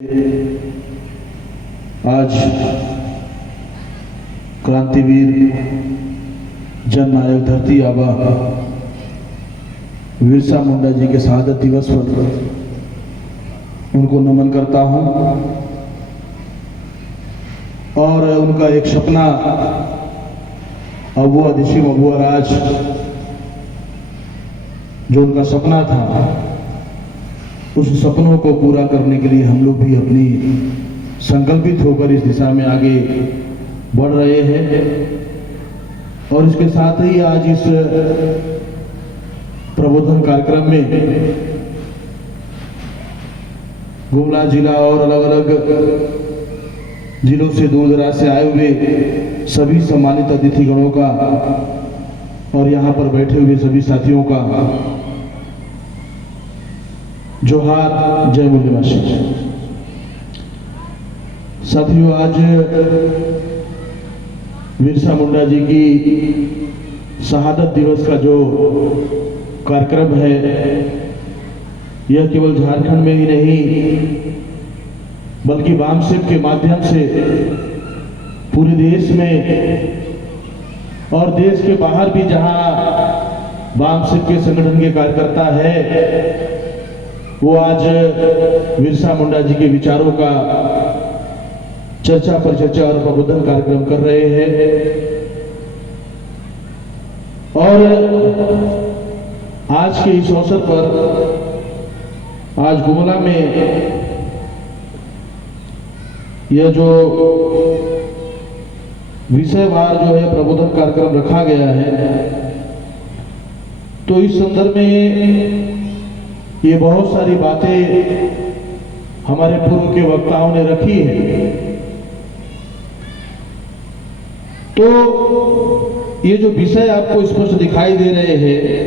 आज क्रांतिवीर जन नायक धरती आबा बिरसा मुंडा जी के शहादत दिवस पर उनको नमन करता हूं और उनका एक सपना अबुआ दिशीम अबुआ राज जो उनका सपना था उस सपनों को पूरा करने के लिए हम लोग भी अपनी संकल्पित होकर इस दिशा में आगे बढ़ रहे हैं। और इसके साथ ही आज इस प्रबोधन कार्यक्रम में गुमला जिला और अलग अलग जिलों से दूर दराज से आए हुए सभी सम्मानित अतिथिगणों का और यहाँ पर बैठे हुए सभी साथियों का जोहार, जय मूल्यवासी। साथियों, आज बिरसा मुंडा जी की शहादत दिवस का जो कार्यक्रम है यह केवल झारखंड में ही नहीं बल्कि वामसेप के माध्यम से पूरे देश में और देश के बाहर भी जहां वामसेप के संगठन के कार्यकर्ता है वो आज बिरसा मुंडा जी के विचारों का चर्चा पर चर्चा और प्रबोधन कार्यक्रम कर रहे हैं। और आज के इस अवसर पर आज गुमला में यह जो विषयवार जो है प्रबोधन कार्यक्रम रखा गया है, तो इस संदर्भ में ये बहुत सारी बातें हमारे पूर्व के वक्ताओं ने रखी है। तो ये जो विषय आपको स्पष्ट दिखाई दे रहे हैं,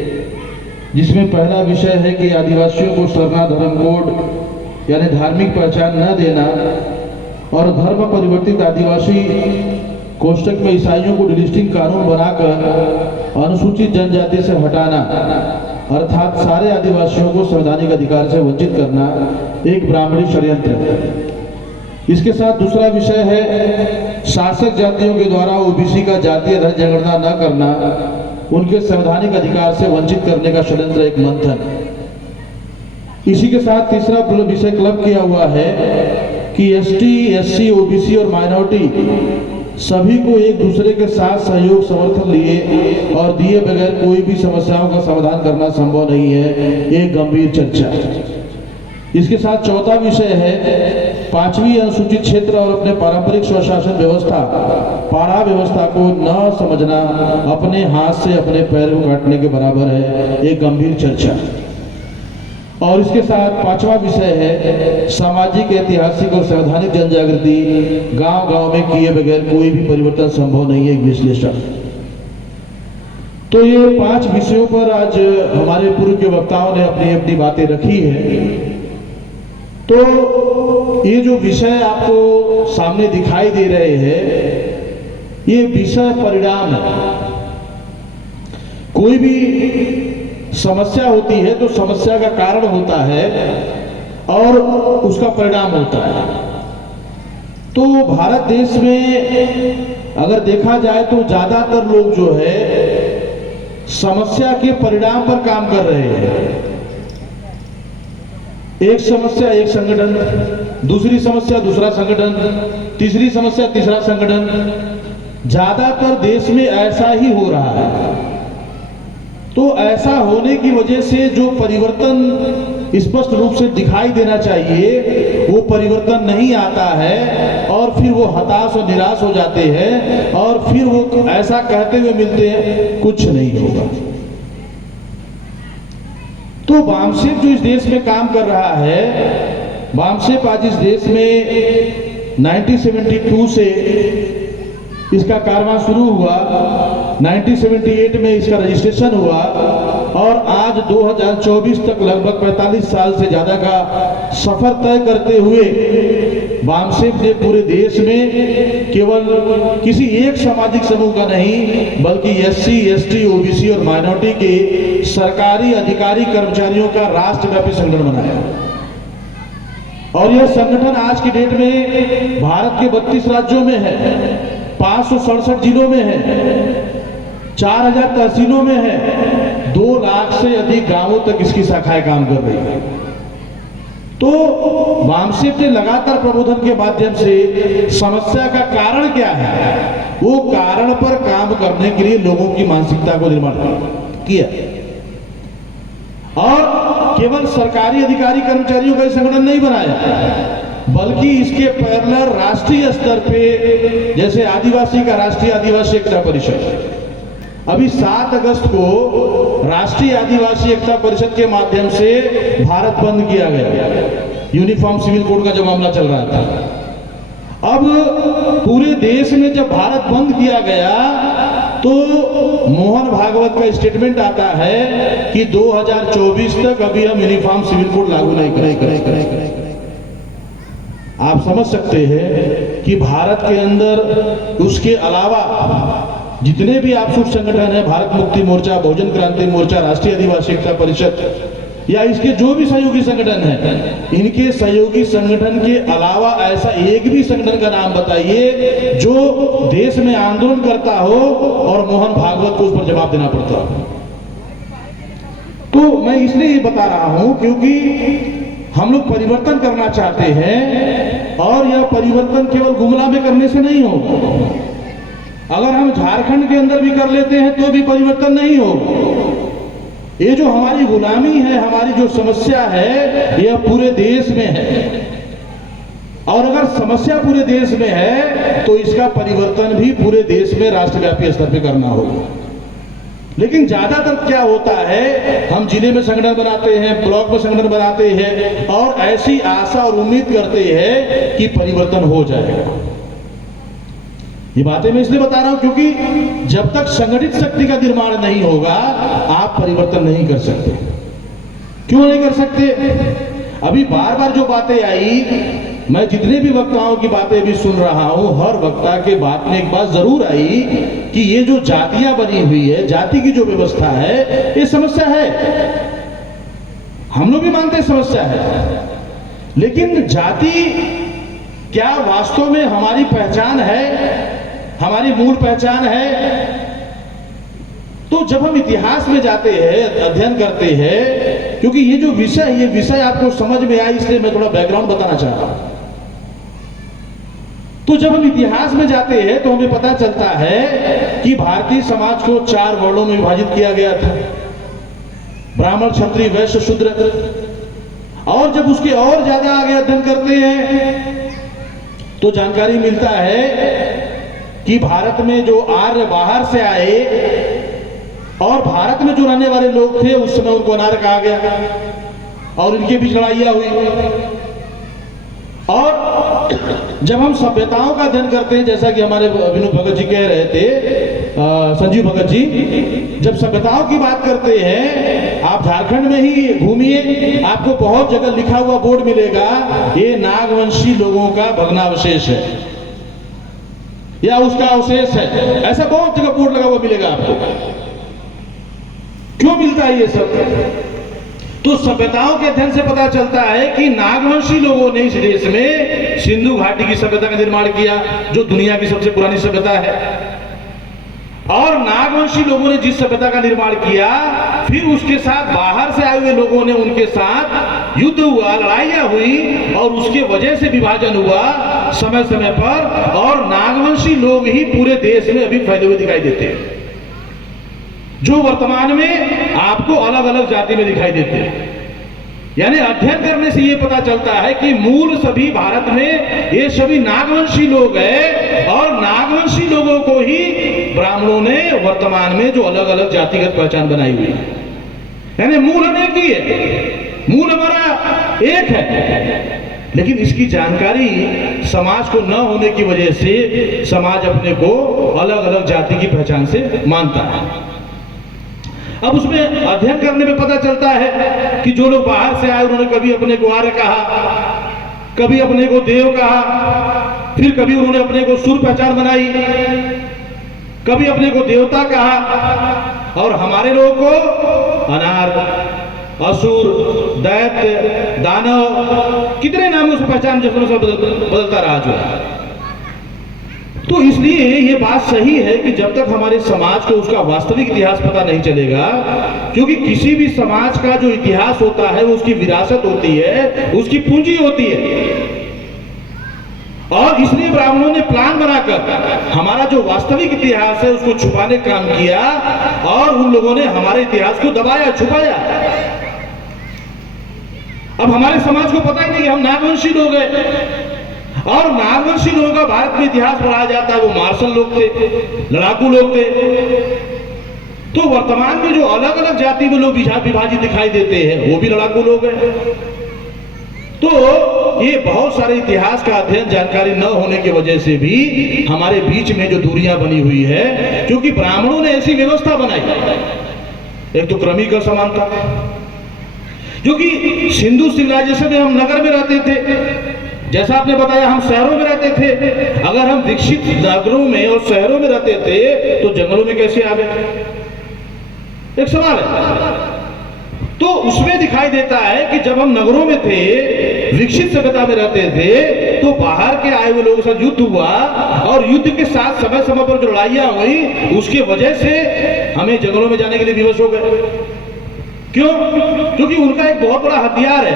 जिसमें पहला विषय है कि आदिवासियों को सरना धर्म कोड यानी धार्मिक पहचान न देना और धर्म परिवर्तित आदिवासी कोष्टक में ईसाइयों को डिलिस्टिंग कानून बनाकर अनुसूचित जनजाति से हटाना अर्थात सारे आदिवासियों को संवैधानिक अधिकार से वंचित करना एक ब्राह्मणी षड्यंत्र है। इसके साथ दूसरा विषय है शासक जातियों के द्वारा ओबीसी का जातीय जनगणना न करना, उनके संवैधानिक अधिकार से वंचित करने का षड्यंत्र एक मंथन। इसी के साथ तीसरा विषय क्लब किया हुआ है कि एसटी, एससी, ओबीसी और माइनॉरिटी सभी को एक दूसरे के साथ सहयोग समर्थन लिए और दिए बगैर कोई भी समस्याओं का समाधान करना संभव नहीं है, एक गंभीर चर्चा। इसके साथ चौथा विषय है पांचवी अनुसूचित क्षेत्र और अपने पारंपरिक स्वशासन व्यवस्था पाड़ा व्यवस्था को न समझना अपने हाथ से अपने पैर को काटने के बराबर है, एक गंभीर चर्चा। और इसके साथ पांचवा विषय है सामाजिक, ऐतिहासिक और संवैधानिक जन जागृति गांव-गांव में किए बगैर कोई भी परिवर्तन संभव नहीं है, एक विश्लेषण। तो ये 5 विषयों पर आज हमारे पूर्व के वक्ताओं ने अपनी अपनी बातें रखी है। तो ये जो विषय आपको सामने दिखाई दे रहे हैं ये विषय परिणाम है। कोई भी समस्या होती है तो समस्या का कारण होता है और उसका परिणाम होता है। तो भारत देश में अगर देखा जाए तो ज्यादातर लोग जो है समस्या के परिणाम पर काम कर रहे हैं। एक समस्या एक संगठन, दूसरी समस्या दूसरा संगठन, तीसरी समस्या तीसरा संगठन। ज्यादातर देश में ऐसा ही हो रहा है। तो ऐसा होने की वजह से जो परिवर्तन स्पष्ट रूप से दिखाई देना चाहिए वो परिवर्तन नहीं आता है और फिर वो हताश और निराश हो जाते हैं और फिर वो ऐसा कहते हुए मिलते हैं कुछ नहीं होगा। तो वामसेप जो इस देश में काम कर रहा है, वामसेप आज इस देश में 1972 से इसका कारवां शुरू हुआ, 1978 में इसका रजिस्ट्रेशन हुआ और आज 2024 तक लगभग 45 साल से ज्यादा का सफर तय करते हुए वामसेप ने पूरे देश में केवल किसी एक सामाजिक समूह का नहीं बल्कि एससी, एसटी, ओबीसी और माइनॉरिटी के सरकारी अधिकारी कर्मचारियों का राष्ट्रव्यापी संगठन बनाया। और यह संगठन आज की डेट में भारत के 32 राज्यों में है, 567 जिलों में है, 4000 तहसीलों में है, 2 लाख से अधिक गांवों तक इसकी शाखाएं काम कर रही है। तो वामसेप ने लगातार प्रबोधन के माध्यम से समस्या का कारण क्या है, वो कारण पर काम करने के लिए लोगों की मानसिकता को निर्माण किया। और केवल सरकारी अधिकारी कर्मचारियों का संगठन नहीं बनाया, बल्कि इसके पैरेलल राष्ट्रीय स्तर पे, जैसे आदिवासी का राष्ट्रीय आदिवासी एकता परिषद, अभी 7 अगस्त को राष्ट्रीय आदिवासी एकता परिषद के माध्यम से भारत बंद किया गया, यूनिफॉर्म सिविल कोड का जो मामला चल रहा था। अब पूरे देश में जब भारत बंद किया गया तो मोहन भागवत का स्टेटमेंट आता है कि 2024 तक अभी हम यूनिफॉर्म सिविल कोड लागू नहीं करेंगे। आप समझ सकते हैं कि भारत के अंदर उसके अलावा जितने भी आपसूट संगठन है, भारत मुक्ति मोर्चा, बहुजन क्रांति मोर्चा, राष्ट्रीय आदिवासी एकता परिषद या इसके जो भी सहयोगी संगठन है, इनके सहयोगी संगठन के अलावा ऐसा एक भी संगठन का नाम बताइए जो देश में आंदोलन करता हो और मोहन भागवत को उस पर जवाब देना पड़ता हो। तो मैं इसलिए ये बता रहा हूं क्योंकि हम लोग परिवर्तन करना चाहते हैं और यह परिवर्तन केवल गुमला में करने से नहीं होगा। अगर हम झारखंड के अंदर भी कर लेते हैं तो भी परिवर्तन नहीं होगा। ये जो हमारी गुलामी है, हमारी जो समस्या है, यह पूरे देश में है और अगर समस्या पूरे देश में है तो इसका परिवर्तन भी पूरे देश में राष्ट्रव्यापी स्तर पे करना होगा। लेकिन ज्यादातर क्या होता है, हम जिले में संगठन बनाते हैं, ब्लॉक में संगठन बनाते हैं और ऐसी आशा और उम्मीद करते हैं कि परिवर्तन हो जाएगा। ये बातें मैं इसलिए बता रहा हूं क्योंकि जब तक संगठित शक्ति का निर्माण नहीं होगा आप परिवर्तन नहीं कर सकते। क्यों नहीं कर सकते? अभी बार बार जो बातें आई, मैं जितने भी वक्ताओं की बातें भी सुन रहा हूं, हर वक्ता के बात में एक बात जरूर आई कि ये जो जातियां बनी हुई है, जाति की जो व्यवस्था है, ये समस्या है। हम लोग भी मानते हैं समस्या है, लेकिन जाति क्या वास्तव में हमारी पहचान है, हमारी मूल पहचान है? तो जब हम इतिहास में जाते हैं, अध्ययन करते हैं, क्योंकि ये जो विषय आपको समझ में आए इसलिए मैं थोड़ा बैकग्राउंड बताना चाह रहा हूं। तो जब हम इतिहास में जाते हैं तो हमें पता चलता है कि भारतीय समाज को 4 वर्णों में विभाजित किया गया था, ब्राह्मण, क्षत्रिय, वैश्य, शूद्र। और जब उसके और ज्यादा आगे अध्ययन करते हैं तो जानकारी मिलता है कि भारत में जो आर्य बाहर से आए और भारत में जो रहने वाले लोग थे उस समय उनको अनार्य कहा गया और इनके बीच लड़ाइयां हुई। और जब हम सभ्यताओं का अध्ययन करते हैं, जैसा कि हमारे विनोद भगत जी कह रहे थे, संजीव भगत जी, जब सभ्यताओं की बात करते हैं, आप झारखंड में ही घूमिए, आपको बहुत जगह लिखा हुआ बोर्ड मिलेगा, ये नागवंशी लोगों का भग्नावशेष है या उसका अवशेष है, ऐसा बहुत जगह बोर्ड लगा हुआ मिलेगा आपको। क्यों मिलता है ये सब? तो सभ्यताओं के अध्ययन से पता चलता है कि नागवंशी लोगों ने इस देश में सिंधु घाटी की सभ्यता का निर्माण किया, जो दुनिया की सबसे पुरानी सभ्यता है। और नागवंशी लोगों ने जिस सभ्यता का निर्माण किया, फिर उसके साथ बाहर से आए हुए लोगों ने उनके साथ युद्ध हुआ, लड़ाइयां हुई और उसके वजह से विभाजन हुआ समय समय पर। और नागवंशी लोग ही पूरे देश में अभी फैले हुए दिखाई देते हैं, जो वर्तमान में आपको अलग अलग जाति में दिखाई देते हैं। यानी अध्ययन करने से यह पता चलता है कि मूल सभी भारत में ये सभी नागवंशी लोग हैं और नागवंशी लोगों को ही ब्राह्मणों ने वर्तमान में जो अलग अलग जातिगत पहचान बनाई हुई है। यानी मूल हम एक ही है, मूल हमारा एक है, लेकिन इसकी जानकारी समाज को न होने की वजह से समाज अपने को अलग अलग जाति की पहचान से मानता है। अब उसमें अध्ययन करने में पता चलता है कि जो लोग बाहर से आए उन्होंने कभी अपने को आर्य कहा, कभी अपने को देव कहा, फिर कभी उन्होंने अपने को सुर पहचान बनाई, कभी अपने को देवता कहा और हमारे लोगों को अनार्य असुर, दैत्य, दानव, कितने नामों से पहचान जैसे बदलता रहा जो। तो इसलिए ये बात सही है कि जब तक हमारे समाज को उसका वास्तविक इतिहास पता नहीं चलेगा, क्योंकि किसी भी समाज का जो इतिहास होता है वो उसकी विरासत होती है, उसकी पूंजी होती है। और इसलिए ब्राह्मणों ने प्लान बनाकर हमारा जो वास्तविक इतिहास है उसको छुपाने का काम किया और उन लोगों ने हमारे इतिहास को दबाया, छुपाया। अब हमारे समाज को पता ही नहीं कि हम नागवंशी लोग हैं, और नागवंशी लोगों का भारत में इतिहास पढ़ाया जाता है, वो मार्शल लोग थे, लड़ाकू लोग थे। तो वर्तमान में जो अलग अलग जाति में लोग विभाजित दिखाई देते हैं वो भी लड़ाकू लोग हैं। तो ये बहुत सारे इतिहास का अध्ययन जानकारी न होने की वजह से भी हमारे बीच में जो दूरियां बनी हुई है, क्योंकि ब्राह्मणों ने ऐसी व्यवस्था बनाई। एक तो क्रमिक असमानता, क्योंकि सिंधु सिविलाइजेशन में हम नगर में रहते थे, जैसा आपने बताया हम शहरों में रहते थे। अगर हम विकसित नगरों में और शहरों में रहते थे तो जंगलों में कैसे आ गए, एक सवाल है। तो उसमें दिखाई देता है कि जब हम नगरों में थे, विकसित सभ्यता में रहते थे, तो बाहर के आए हुए लोगों के साथ युद्ध हुआ और युद्ध के साथ समय समय पर जो लड़ाइयां हुई उसके वजह से हमें जंगलों में जाने के लिए विवश हो गए। क्यों? क्योंकि उनका एक बहुत बड़ा हथियार है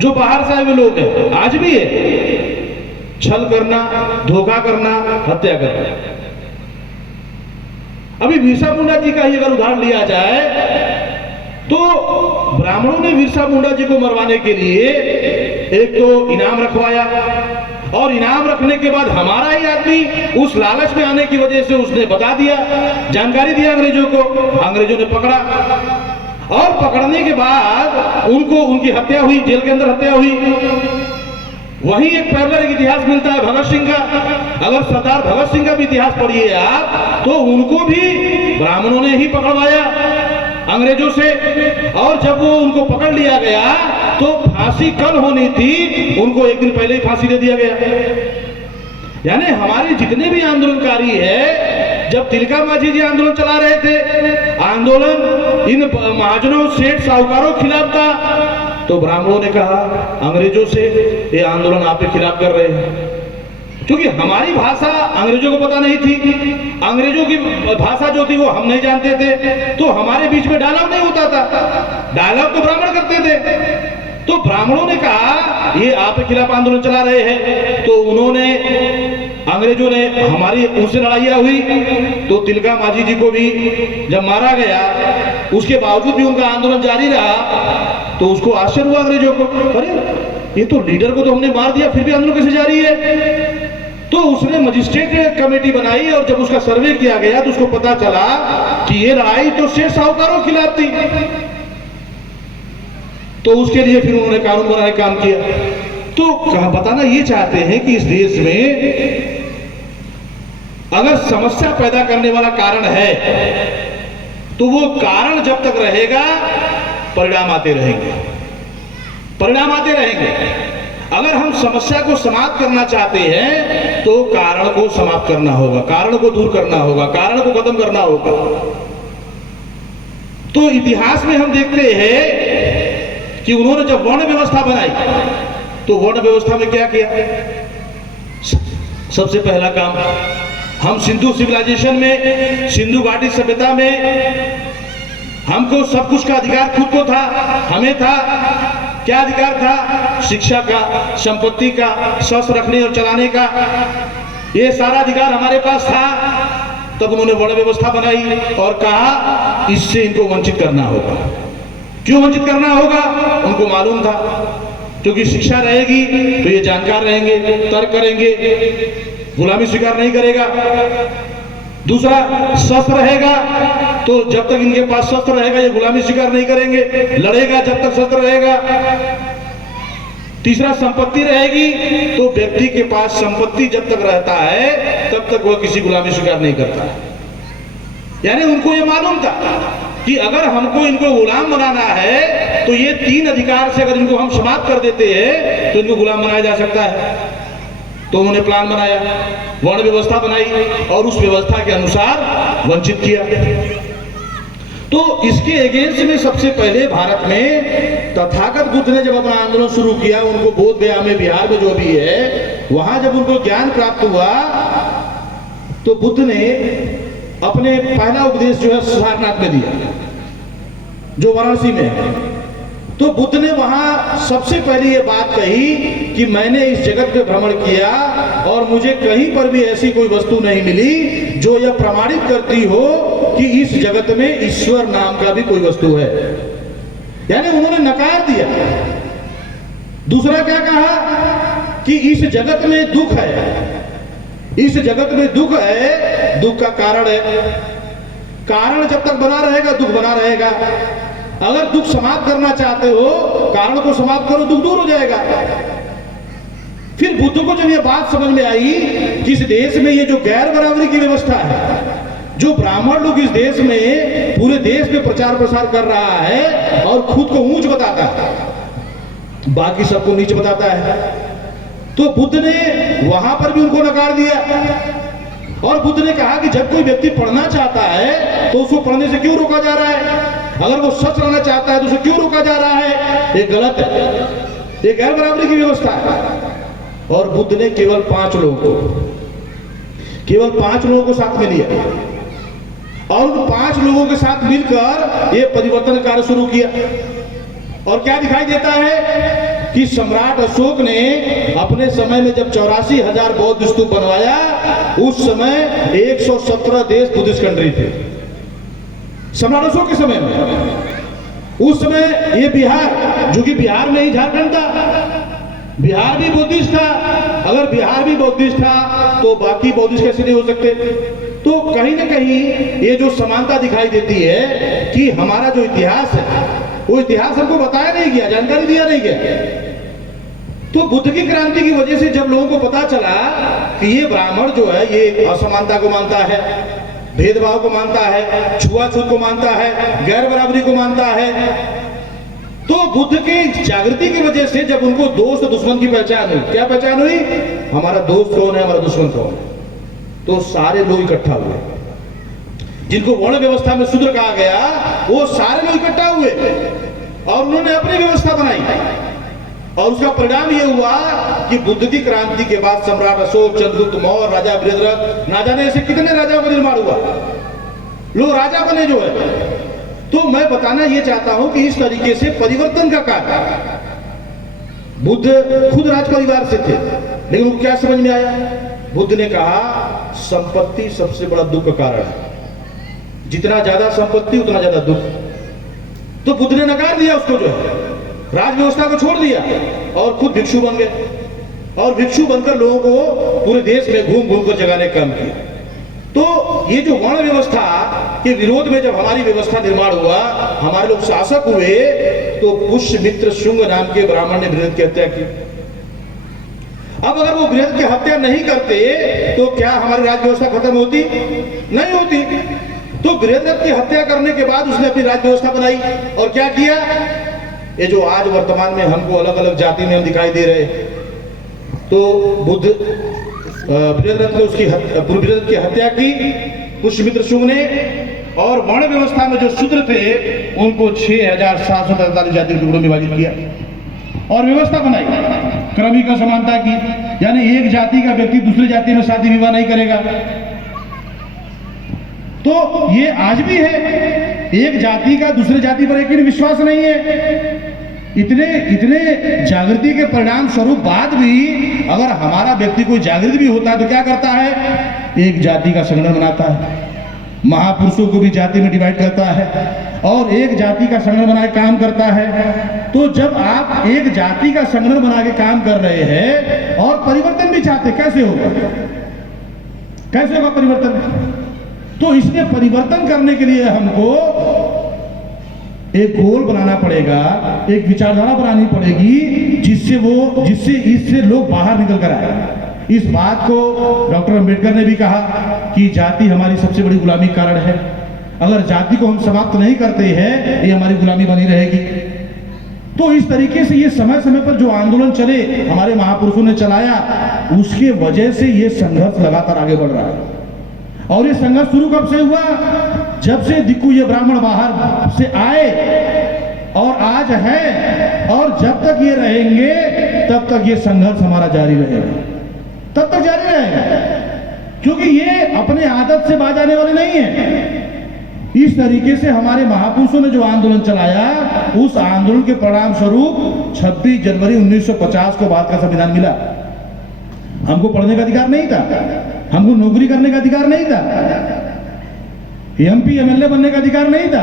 जो बाहर से आए हुए लोग हैं, आज भी है, छल करना, धोखा करना, हत्या करना। अभी बिरसा मुंडा जी का ही अगर उदाहरण लिया जाए तो ब्राह्मणों ने बिरसा मुंडा जी को मरवाने के लिए एक तो इनाम रखवाया, और इनाम रखने के बाद हमारा ही आदमी उस लालच में आने की वजह से उसने बता दिया, जानकारी दिया अंग्रेजों को। अंग्रेजों ने पकड़ा और पकड़ने के बाद उनको उनकी हत्या हुई, जेल के अंदर हत्या हुई। वहीं एक पैरेलल इतिहास मिलता है भगत सिंह का। अगर सरदार भगत सिंह का भी इतिहास पढ़िए आप तो उनको भी ब्राह्मणों ने ही पकड़वाया अंग्रेजों से, और जब वो उनको पकड़ लिया गया तो फांसी कल होनी थी, उनको एक दिन पहले ही फांसी दे दिया गया। यानी हमारे जितने भी आंदोलनकारी है, जब तिलका मांझी जी आंदोलन चला रहे थे, आंदोलन इन महाजनों, सेठ, साहूकारों के खिलाफ था, तो ब्राह्मणों ने कहा अंग्रेजों से ये आंदोलन आपके खिलाफ कर रहे हैं। क्योंकि हमारी भाषा अंग्रेजों को पता नहीं थी, अंग्रेजों की भाषा जो थी वो हम नहीं जानते थे, तो हमारे बीच में डायलॉग नहीं होता था, डायलॉग तो ब्राह्मण करते थे। तो ब्राह्मणों ने कहा ये आपके खिलाफ आंदोलन चला रहे हैं, तो उन्होंने, अंग्रेजों ने, हमारी उनसे लड़ाइयां हुई, तो तिलका मांझी जी को भी जब मारा गया, उसके बावजूद भी उनका आंदोलन जारी रहा, तो उसको आश्चर्य हुआ अंग्रेजों को, अरे ये तो लीडर को तो हमने मार दिया, फिर भी आंदोलन कैसे जारी है। तो उसने मजिस्ट्रेट कमेटी बनाई और जब उसका सर्वे किया गया तो उसको पता चला कि ये लड़ाई तो शेष साहूकारों के खिलाफ थी। तो उसके लिए फिर उन्होंने कानून बनाने का काम किया। तो बताना ये चाहते हैं कि इस देश में अगर समस्या पैदा करने वाला कारण है तो वो कारण जब तक रहेगा परिणाम आते रहेंगे, परिणाम आते रहेंगे। अगर हम समस्या को समाप्त करना चाहते हैं तो कारण को समाप्त करना होगा, कारण को दूर करना होगा, कारण को खत्म करना होगा। तो इतिहास में हम देखते हैं कि उन्होंने जब वर्ण व्यवस्था बनाई तो वर्ण व्यवस्था में क्या किया, सबसे पहला काम, हम सिंधु सिविलाइजेशन में, सिंधु घाटी सभ्यता में हमको सब कुछ का अधिकार खुद को था, हमें था। क्या अधिकार था? शिक्षा का, संपत्ति का, शस्त्र रखने और चलाने का, ये सारा अधिकार हमारे पास था। तब उन्होंने वर्ण व्यवस्था बनाई और कहा इससे इनको वंचित करना होगा। क्यों वंचित करना होगा? उनको मालूम था क्योंकि शिक्षा रहेगी तो ये जानकार रहेंगे, तर्क करेंगे, गुलामी स्वीकार नहीं करेगा। दूसरा, शस्त्र रहेगा तो जब तक इनके पास शस्त्र रहेगा ये गुलामी स्वीकार नहीं करेंगे, लड़ेगा जब तक शस्त्र रहेगा। तीसरा, संपत्ति रहेगी तो व्यक्ति के पास संपत्ति जब तक रहता है तब तक वह किसी गुलामी स्वीकार नहीं करता। यानी उनको ये मालूम था कि अगर हमको इनको गुलाम बनाना है तो ये तीन अधिकार से अगर इनको हम समाप्त कर देते हैं तो इनको गुलाम बनाया जा सकता है। तो उन्होंने प्लान बनाया, वर्ण व्यवस्था बनाई और उस व्यवस्था के अनुसार वंचित किया। तो इसके अगेंस्ट में सबसे पहले भारत में तथागत बुद्ध ने जब अपना आंदोलन शुरू किया, उनको बोध गया में, बिहार में जो भी है, वहां जब उनको ज्ञान प्राप्त हुआ तो बुद्ध ने अपने पहला उपदेश जो है सारनाथ में दिया, जो वाराणसी में है। तो बुद्ध ने वहां सबसे पहले ये बात कही कि मैंने इस जगत में भ्रमण किया और मुझे कहीं पर भी ऐसी कोई वस्तु नहीं मिली जो यह प्रमाणित करती हो कि इस जगत में ईश्वर नाम का भी कोई वस्तु है। यानी उन्होंने नकार दिया। दूसरा क्या कहा कि इस जगत में दुख है, इस जगत में दुख है, दुख का कारण है, कारण जब तक बना रहेगा दुख बना रहेगा। अगर दुख समाप्त करना चाहते हो, कारण को समाप्त करो, दुख दूर हो जाएगा। फिर बुद्ध को जब यह बात समझ में आई कि इस देश में ये जो गैर बराबरी की व्यवस्था है, जो ब्राह्मण लोग इस देश में पूरे देश में प्रचार प्रसार कर रहा है और खुद को ऊंच बताता है, बाकी सबको नीच बताता है, तो बुद्ध ने वहां पर भी उनको नकार दिया। और बुद्ध ने कहा कि जब कोई व्यक्ति पढ़ना चाहता है तो उसको पढ़ने से क्यों रोका जा रहा है? अगर वो सच रहना चाहता है तो उसे क्यों रोका जा रहा है? ये गलत है, ये गैर बराबरी की व्यवस्था है। और बुद्ध ने केवल 5 लोगों को साथ में लिया और उन 5 लोगों के साथ मिलकर ये परिवर्तन कार्य शुरू किया। और क्या दिखाई देता है कि सम्राट अशोक ने अपने समय में जब 84,000 बौद्ध स्तूप बनवाया, उस समय 117 देश बुद्धिस्ट कंट्री थे। सम्राट अशोक के समय में, उस समय ये बिहार, जो कि बिहार में ही झारखंड था, बिहार भी बुद्धिस्ट था। अगर बिहार भी बुद्धिस्ट था तो बाकी बुद्धिस्ट कैसे नहीं हो सकते? तो कहीं ना कहीं ये जो समानता दिखाई देती है कि हमारा जो इतिहास है, वो इतिहास हमको बताया नहीं गया, जानकारी दिया नहीं गया। तो बुद्ध की क्रांति की वजह से जब लोगों को पता चला कि ये ब्राह्मण जो है ये असमानता को मानता है, भेदभाव को मानता है, छुआछूत को मानता है, गैर बराबरी को मानता है, तो बुद्ध की जागृति की वजह से जब उनको दोस्त दुश्मन की पहचान हुई, क्या पहचान हुई? हमारा दोस्त कौन है, हमारा दुश्मन कौन है? तो सारे लोग इकट्ठा हुए, जिनको वर्ण व्यवस्था में शूद्र कहा गया, वो सारे लोग इकट्ठा हुए और उन्होंने अपनी व्यवस्था बनाई। और उसका परिणाम यह हुआ कि बुद्ध की क्रांति के बाद सम्राट अशोक, चंद्रगुप्त मौर्य, राजा वीरभद्र, ना जाने ऐसे कितने राजाओं का निर्माण हुआ, लोग राजा बने जो है। तो मैं बताना यह चाहता हूं कि इस तरीके से परिवर्तन का कार्य, बुद्ध खुद राज परिवार से थे, लेकिन उनको क्या समझ में आया? बुद्ध ने कहा संपत्ति सबसे बड़ा दुख का कारण है, जितना ज्यादा संपत्ति उतना ज्यादा दुख। तो बुद्ध ने नकार दिया उसको, जो है राज व्यवस्था को छोड़ दिया और खुद भिक्षु बन गए और भिक्षु बनकर लोगों को पूरे देश में घूम घूम कर जगाने का काम किया। तो ये जो वर्ण व्यवस्था के विरोध में जब हमारी व्यवस्था निर्माण हुआ, हमारे लोग शासक हुए, तो पुष्यमित्र शुंग नाम के ब्राह्मण ने बृहद की हत्या की। अब अगर वो बृहद की हत्या नहीं करते तो क्या हमारी राज व्यवस्था खत्म होती? नहीं होती। तो बृहद की हत्या करने के बाद उसने अपनी राज व्यवस्था बनाई और क्या किया? ये जो आज वर्तमान में हमको अलग अलग जाति में हम दिखाई दे रहे, तो बुद्ध बृहद ने उसकी बृहद की हत्या की पुष्यमित्र शुंग ने, और वर्ण व्यवस्था में जो शूद्र थे उनको 6,743 जाति के टुकड़ों में विभाजित किया और व्यवस्था बनाई क्रमिक असमानता की, यानी एक जाति का व्यक्ति दूसरी जाति में शादी विवाह नहीं करेगा। तो ये आज भी है, एक जाति का दूसरे जाति पर एक विश्वास नहीं है। इतने जागृति के परिणाम स्वरूप बाद भी अगर हमारा व्यक्ति कोई जागृत भी होता है तो क्या करता है? एक जाति का संगठन बनाता है, महापुरुषों को भी जाति में डिवाइड करता है और एक जाति का संगठन बना के काम करता है। तो जब आप एक जाति का संगठन बना के काम कर रहे हैं और परिवर्तन भी चाहते, कैसे होगा? कैसे होगा परिवर्तन? तो इसलिए परिवर्तन करने के लिए हमको एक गोल बनाना पड़ेगा, एक विचारधारा बनानी पड़ेगी जिससे इससे लोग बाहर निकल कर आए। इस बात को डॉक्टर अंबेडकर ने भी कहा कि जाति हमारी सबसे बड़ी गुलामी का कारण है। अगर जाति को हम समाप्त नहीं करते हैं, ये हमारी गुलामी बनी रहेगी। तो इस तरीके से ये समय समय पर जो आंदोलन चले, हमारे महापुरुषों ने चलाया, उसके वजह से ये संघर्ष लगातार आगे बढ़ रहा है। और ये संघर्ष शुरू कब से हुआ? जब से दिक्कू ये ब्राह्मण बाहर से आए और आज है, और जब तक ये रहेंगे तब तक ये संघर्ष हमारा जारी रहेगा, तब तक जारी रहेगा, क्योंकि ये अपने आदत से बाज आने वाले नहीं है। इस तरीके से हमारे महापुरुषों ने जो आंदोलन चलाया, उस आंदोलन के परिणाम स्वरूप 26 जनवरी 1950 को भारत का संविधान मिला। हमको पढ़ने का अधिकार नहीं था, हमको नौकरी करने का अधिकार नहीं था, एमपी एमएलए बनने का अधिकार नहीं था,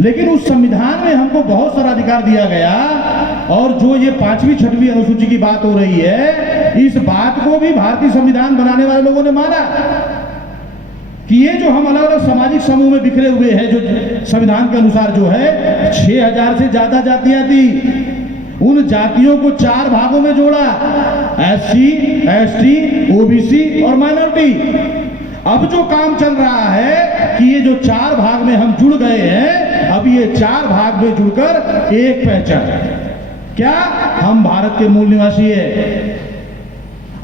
लेकिन उस संविधान में हमको बहुत सारा अधिकार दिया गया। और जो ये 5वीं 6वीं अनुसूची की बात हो रही है, इस बात को भी भारतीय संविधान बनाने वाले लोगों ने माना कि ये जो हम अलग अलग सामाजिक समूह में बिखरे हुए हैं, जो संविधान के अनुसार जो है 6000 से ज्यादा जातियां थी, उन जातियों को 4 भागों में जोड़ा, एससी, एसटी, ओबीसी और माइनॉरिटी। अब जो काम चल रहा है कि ये जो 4 भाग में हम जुड़ गए हैं, अब ये 4 भाग में जुड़कर एक पहचान, क्या हम भारत के मूल निवासी है।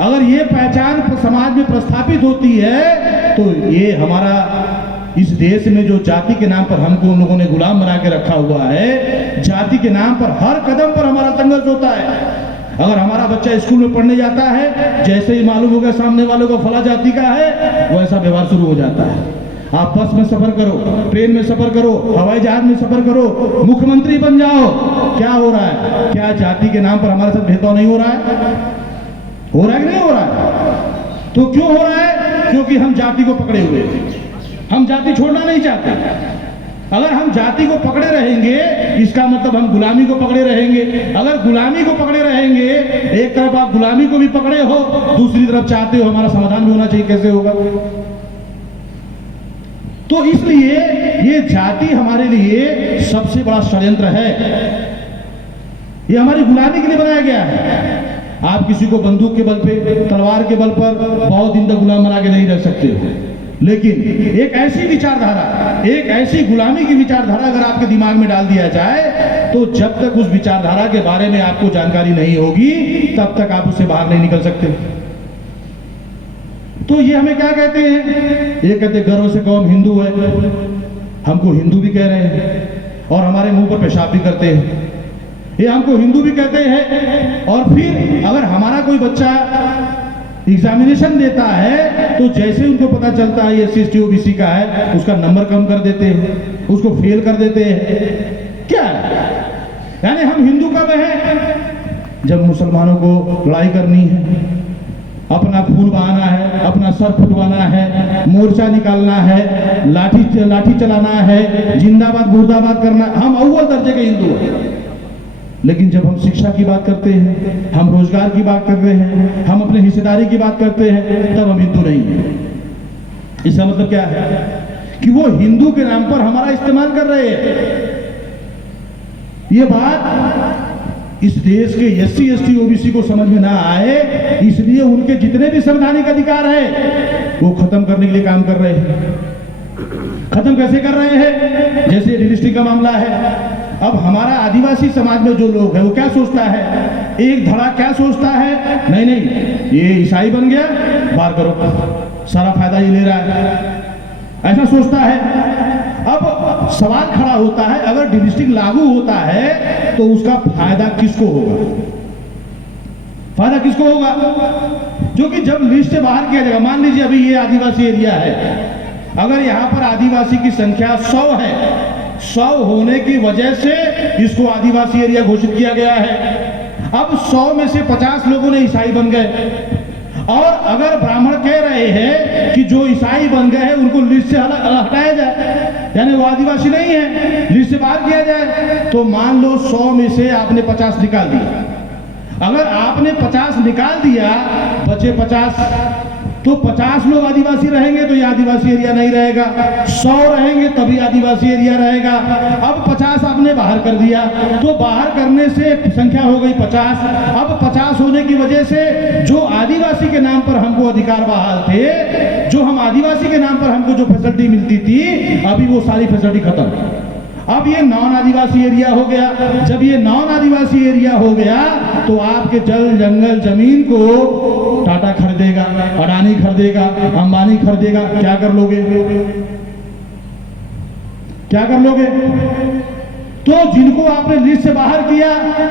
अगर ये पहचान समाज में प्रस्थापित होती है तो ये हमारा इस देश में जो जाति के नाम पर हमको उन लोगों ने गुलाम बना के रखा हुआ है, जाति के नाम पर हर कदम पर हमारा संघर्ष होता है। अगर हमारा बच्चा स्कूल में पढ़ने जाता है, जैसे ही मालूम हो गया सामने वालों को फला जाति का है, वैसा व्यवहार शुरू हो जाता है। आप बस में सफर करो, ट्रेन में सफर करो, हवाई जहाज में सफर करो, मुख्यमंत्री बन जाओ, क्या हो रहा है? क्या जाति के नाम पर हमारे साथ भेदभाव नहीं हो रहा है? हो रहा है कि नहीं हो रहा है? तो क्यों हो रहा है? क्योंकि हम जाति को पकड़े हुए, हम जाति छोड़ना नहीं चाहते। अगर हम जाति को पकड़े रहेंगे, इसका मतलब हम गुलामी को पकड़े रहेंगे। अगर गुलामी को पकड़े रहेंगे, एक तरफ आप गुलामी को भी पकड़े हो, दूसरी तरफ चाहते हो हमारा समाधान भी होना चाहिए, कैसे होगा? तो इसलिए ये जाति हमारे लिए सबसे बड़ा षड्यंत्र है। ये हमारी गुलामी के लिए बनाया गया है। आप किसी को बंदूक के बल पे, तलवार के बल पर बहुत दिन तक गुलाम बना के नहीं रख सकते हो, लेकिन एक ऐसी विचारधारा, एक ऐसी गुलामी की विचारधारा अगर आपके दिमाग में डाल दिया जाए, तो जब तक उस विचारधारा के बारे में आपको जानकारी नहीं होगी, तब तक आप उससे बाहर नहीं निकल सकते। तो ये हमें क्या कहते हैं? ये कहते गर्व से कहो हम हिंदू है, हमको हिंदू भी कह रहे हैं और हमारे मुंह पर पेशाब भी करते हैं। ये हमको हिंदू भी कहते हैं, और फिर अगर हमारा कोई बच्चा एग्जामिनेशन देता है तो जैसे उनको पता चलता है ये एससी ओबीसी का है, उसका नंबर कम कर देते हैं, उसको फेल कर देते हैं। क्या है? यानी हम हिंदू कब हैं? जब मुसलमानों को लड़ाई करनी है, अपना खून बहाना है, अपना सर फुटवाना है, मोर्चा निकालना है, लाठी चलाना है, जिंदाबाद मुर्दाबाद करना, हम अव्वल दर्जे के हिंदू हैं। लेकिन जब हम शिक्षा की बात करते हैं, हम रोजगार की बात करते हैं, हम अपने हिस्सेदारी की बात करते हैं, तब हम हिंदू नहीं हैं। इसका मतलब क्या है? कि वो हिंदू के नाम पर हमारा इस्तेमाल कर रहे हैं। ये बात इस देश के एससी एसटी ओबीसी को समझ में ना आए, इसलिए उनके जितने भी संवैधानिक अधिकार है वो खत्म करने के लिए काम कर रहे हैं। खत्म कैसे कर रहे हैं? जैसे रजिस्ट्री का मामला है। अब हमारा आदिवासी समाज में जो लोग है वो क्या सोचता है? एक धड़ा क्या सोचता है? नहीं नहीं, ये ईसाई बन गया, बाहर करो, सारा फायदा ये ले रहा है, ऐसा सोचता है। अब सवाल खड़ा होता है, अगर डिलिस्टिंग लागू होता है तो उसका फायदा किसको होगा? फायदा किसको होगा? क्योंकि जब लिस्ट से बाहर किया जाएगा, मान लीजिए अभी ये आदिवासी एरिया है, अगर यहाँ पर आदिवासी की संख्या 100 है, 100 होने की वजह से इसको आदिवासी एरिया घोषित किया गया है। अब 100 में से 50 लोगों ने ईसाई बन गए, और अगर ब्राह्मण कह रहे हैं कि जो ईसाई बन गए हैं उनको लिस्ट से हटाया जाए, यानी वो आदिवासी नहीं है, लिस्ट से बाहर किया जाए, तो मान लो 100 में से आपने 50 निकाल दिया। अगर आपने 50 निकाल दिया, बचे 50, तो 50 लोग आदिवासी रहेंगे तो ये आदिवासी एरिया नहीं रहेगा, 100 रहेंगे तभी आदिवासी एरिया रहेगा। अब 50 आपने बाहर कर दिया, तो बाहर करने से संख्या हो गई 50। अब 50 होने की वजह से जो आदिवासी के नाम पर हमको अधिकार बहाल थे, जो हम आदिवासी के नाम पर हमको जो फैसिलिटी मिलती थी, अभी वो सारी फैसिलिटी खत्म। अब ये नॉन आदिवासी एरिया हो गया। जब ये नॉन आदिवासी एरिया हो गया तो आपके जल जंगल जमीन को टाटा खरीदेगा, अडानी खरीदेगा, अंबानी खरीदेगा, क्या कर लोगे? क्या कर लोगे? तो जिनको आपने लिस्ट से बाहर किया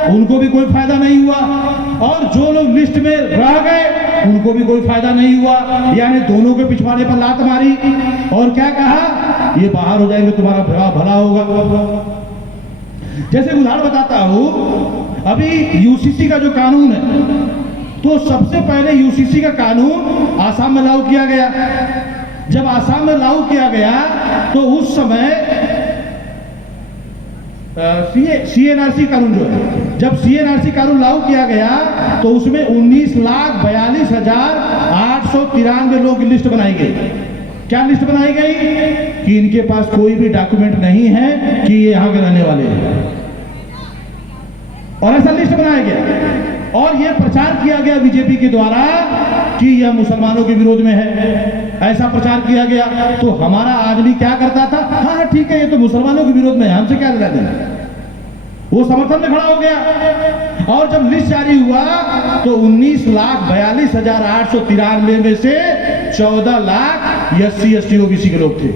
उनको भी कोई फायदा नहीं हुआ, और जो लोग लिस्ट में रह गए उनको भी कोई फायदा नहीं हुआ। यानी दोनों के पिछवाड़े पर लात मारी और क्या कहा, ये बाहर हो जाएंगे तुम्हारा भला होगा। जैसे उदाहरण बताता हूं, अभी यूसीसी का जो कानून है, तो सबसे पहले यूसीसी का कानून आसाम में लागू किया गया। जब आसाम में लागू किया गया तो उस समय सीएनआरसी कानून जो है, जब सीएनआरसी कानून लागू किया गया तो उसमें 19,42,893 लोगों की लिस्ट बनाई गई। क्या लिस्ट बनाई गई? कि इनके पास कोई भी डॉक्यूमेंट नहीं है कि ये यहां के रहने वाले हैं, और ऐसा लिस्ट बनाया गया। और यह प्रचार किया गया बीजेपी के द्वारा कि यह मुसलमानों के विरोध में है, ऐसा प्रचार किया गया। तो हमारा आदमी क्या करता था, हाँ ठीक है ये तो मुसलमानों के विरोध में है, हमसे क्या लेना देना, वो समर्थन में खड़ा हो गया। और जब लिस्ट जारी हुआ तो 19,42,893 में से 14 लाख SC ST OBC के लोग थे।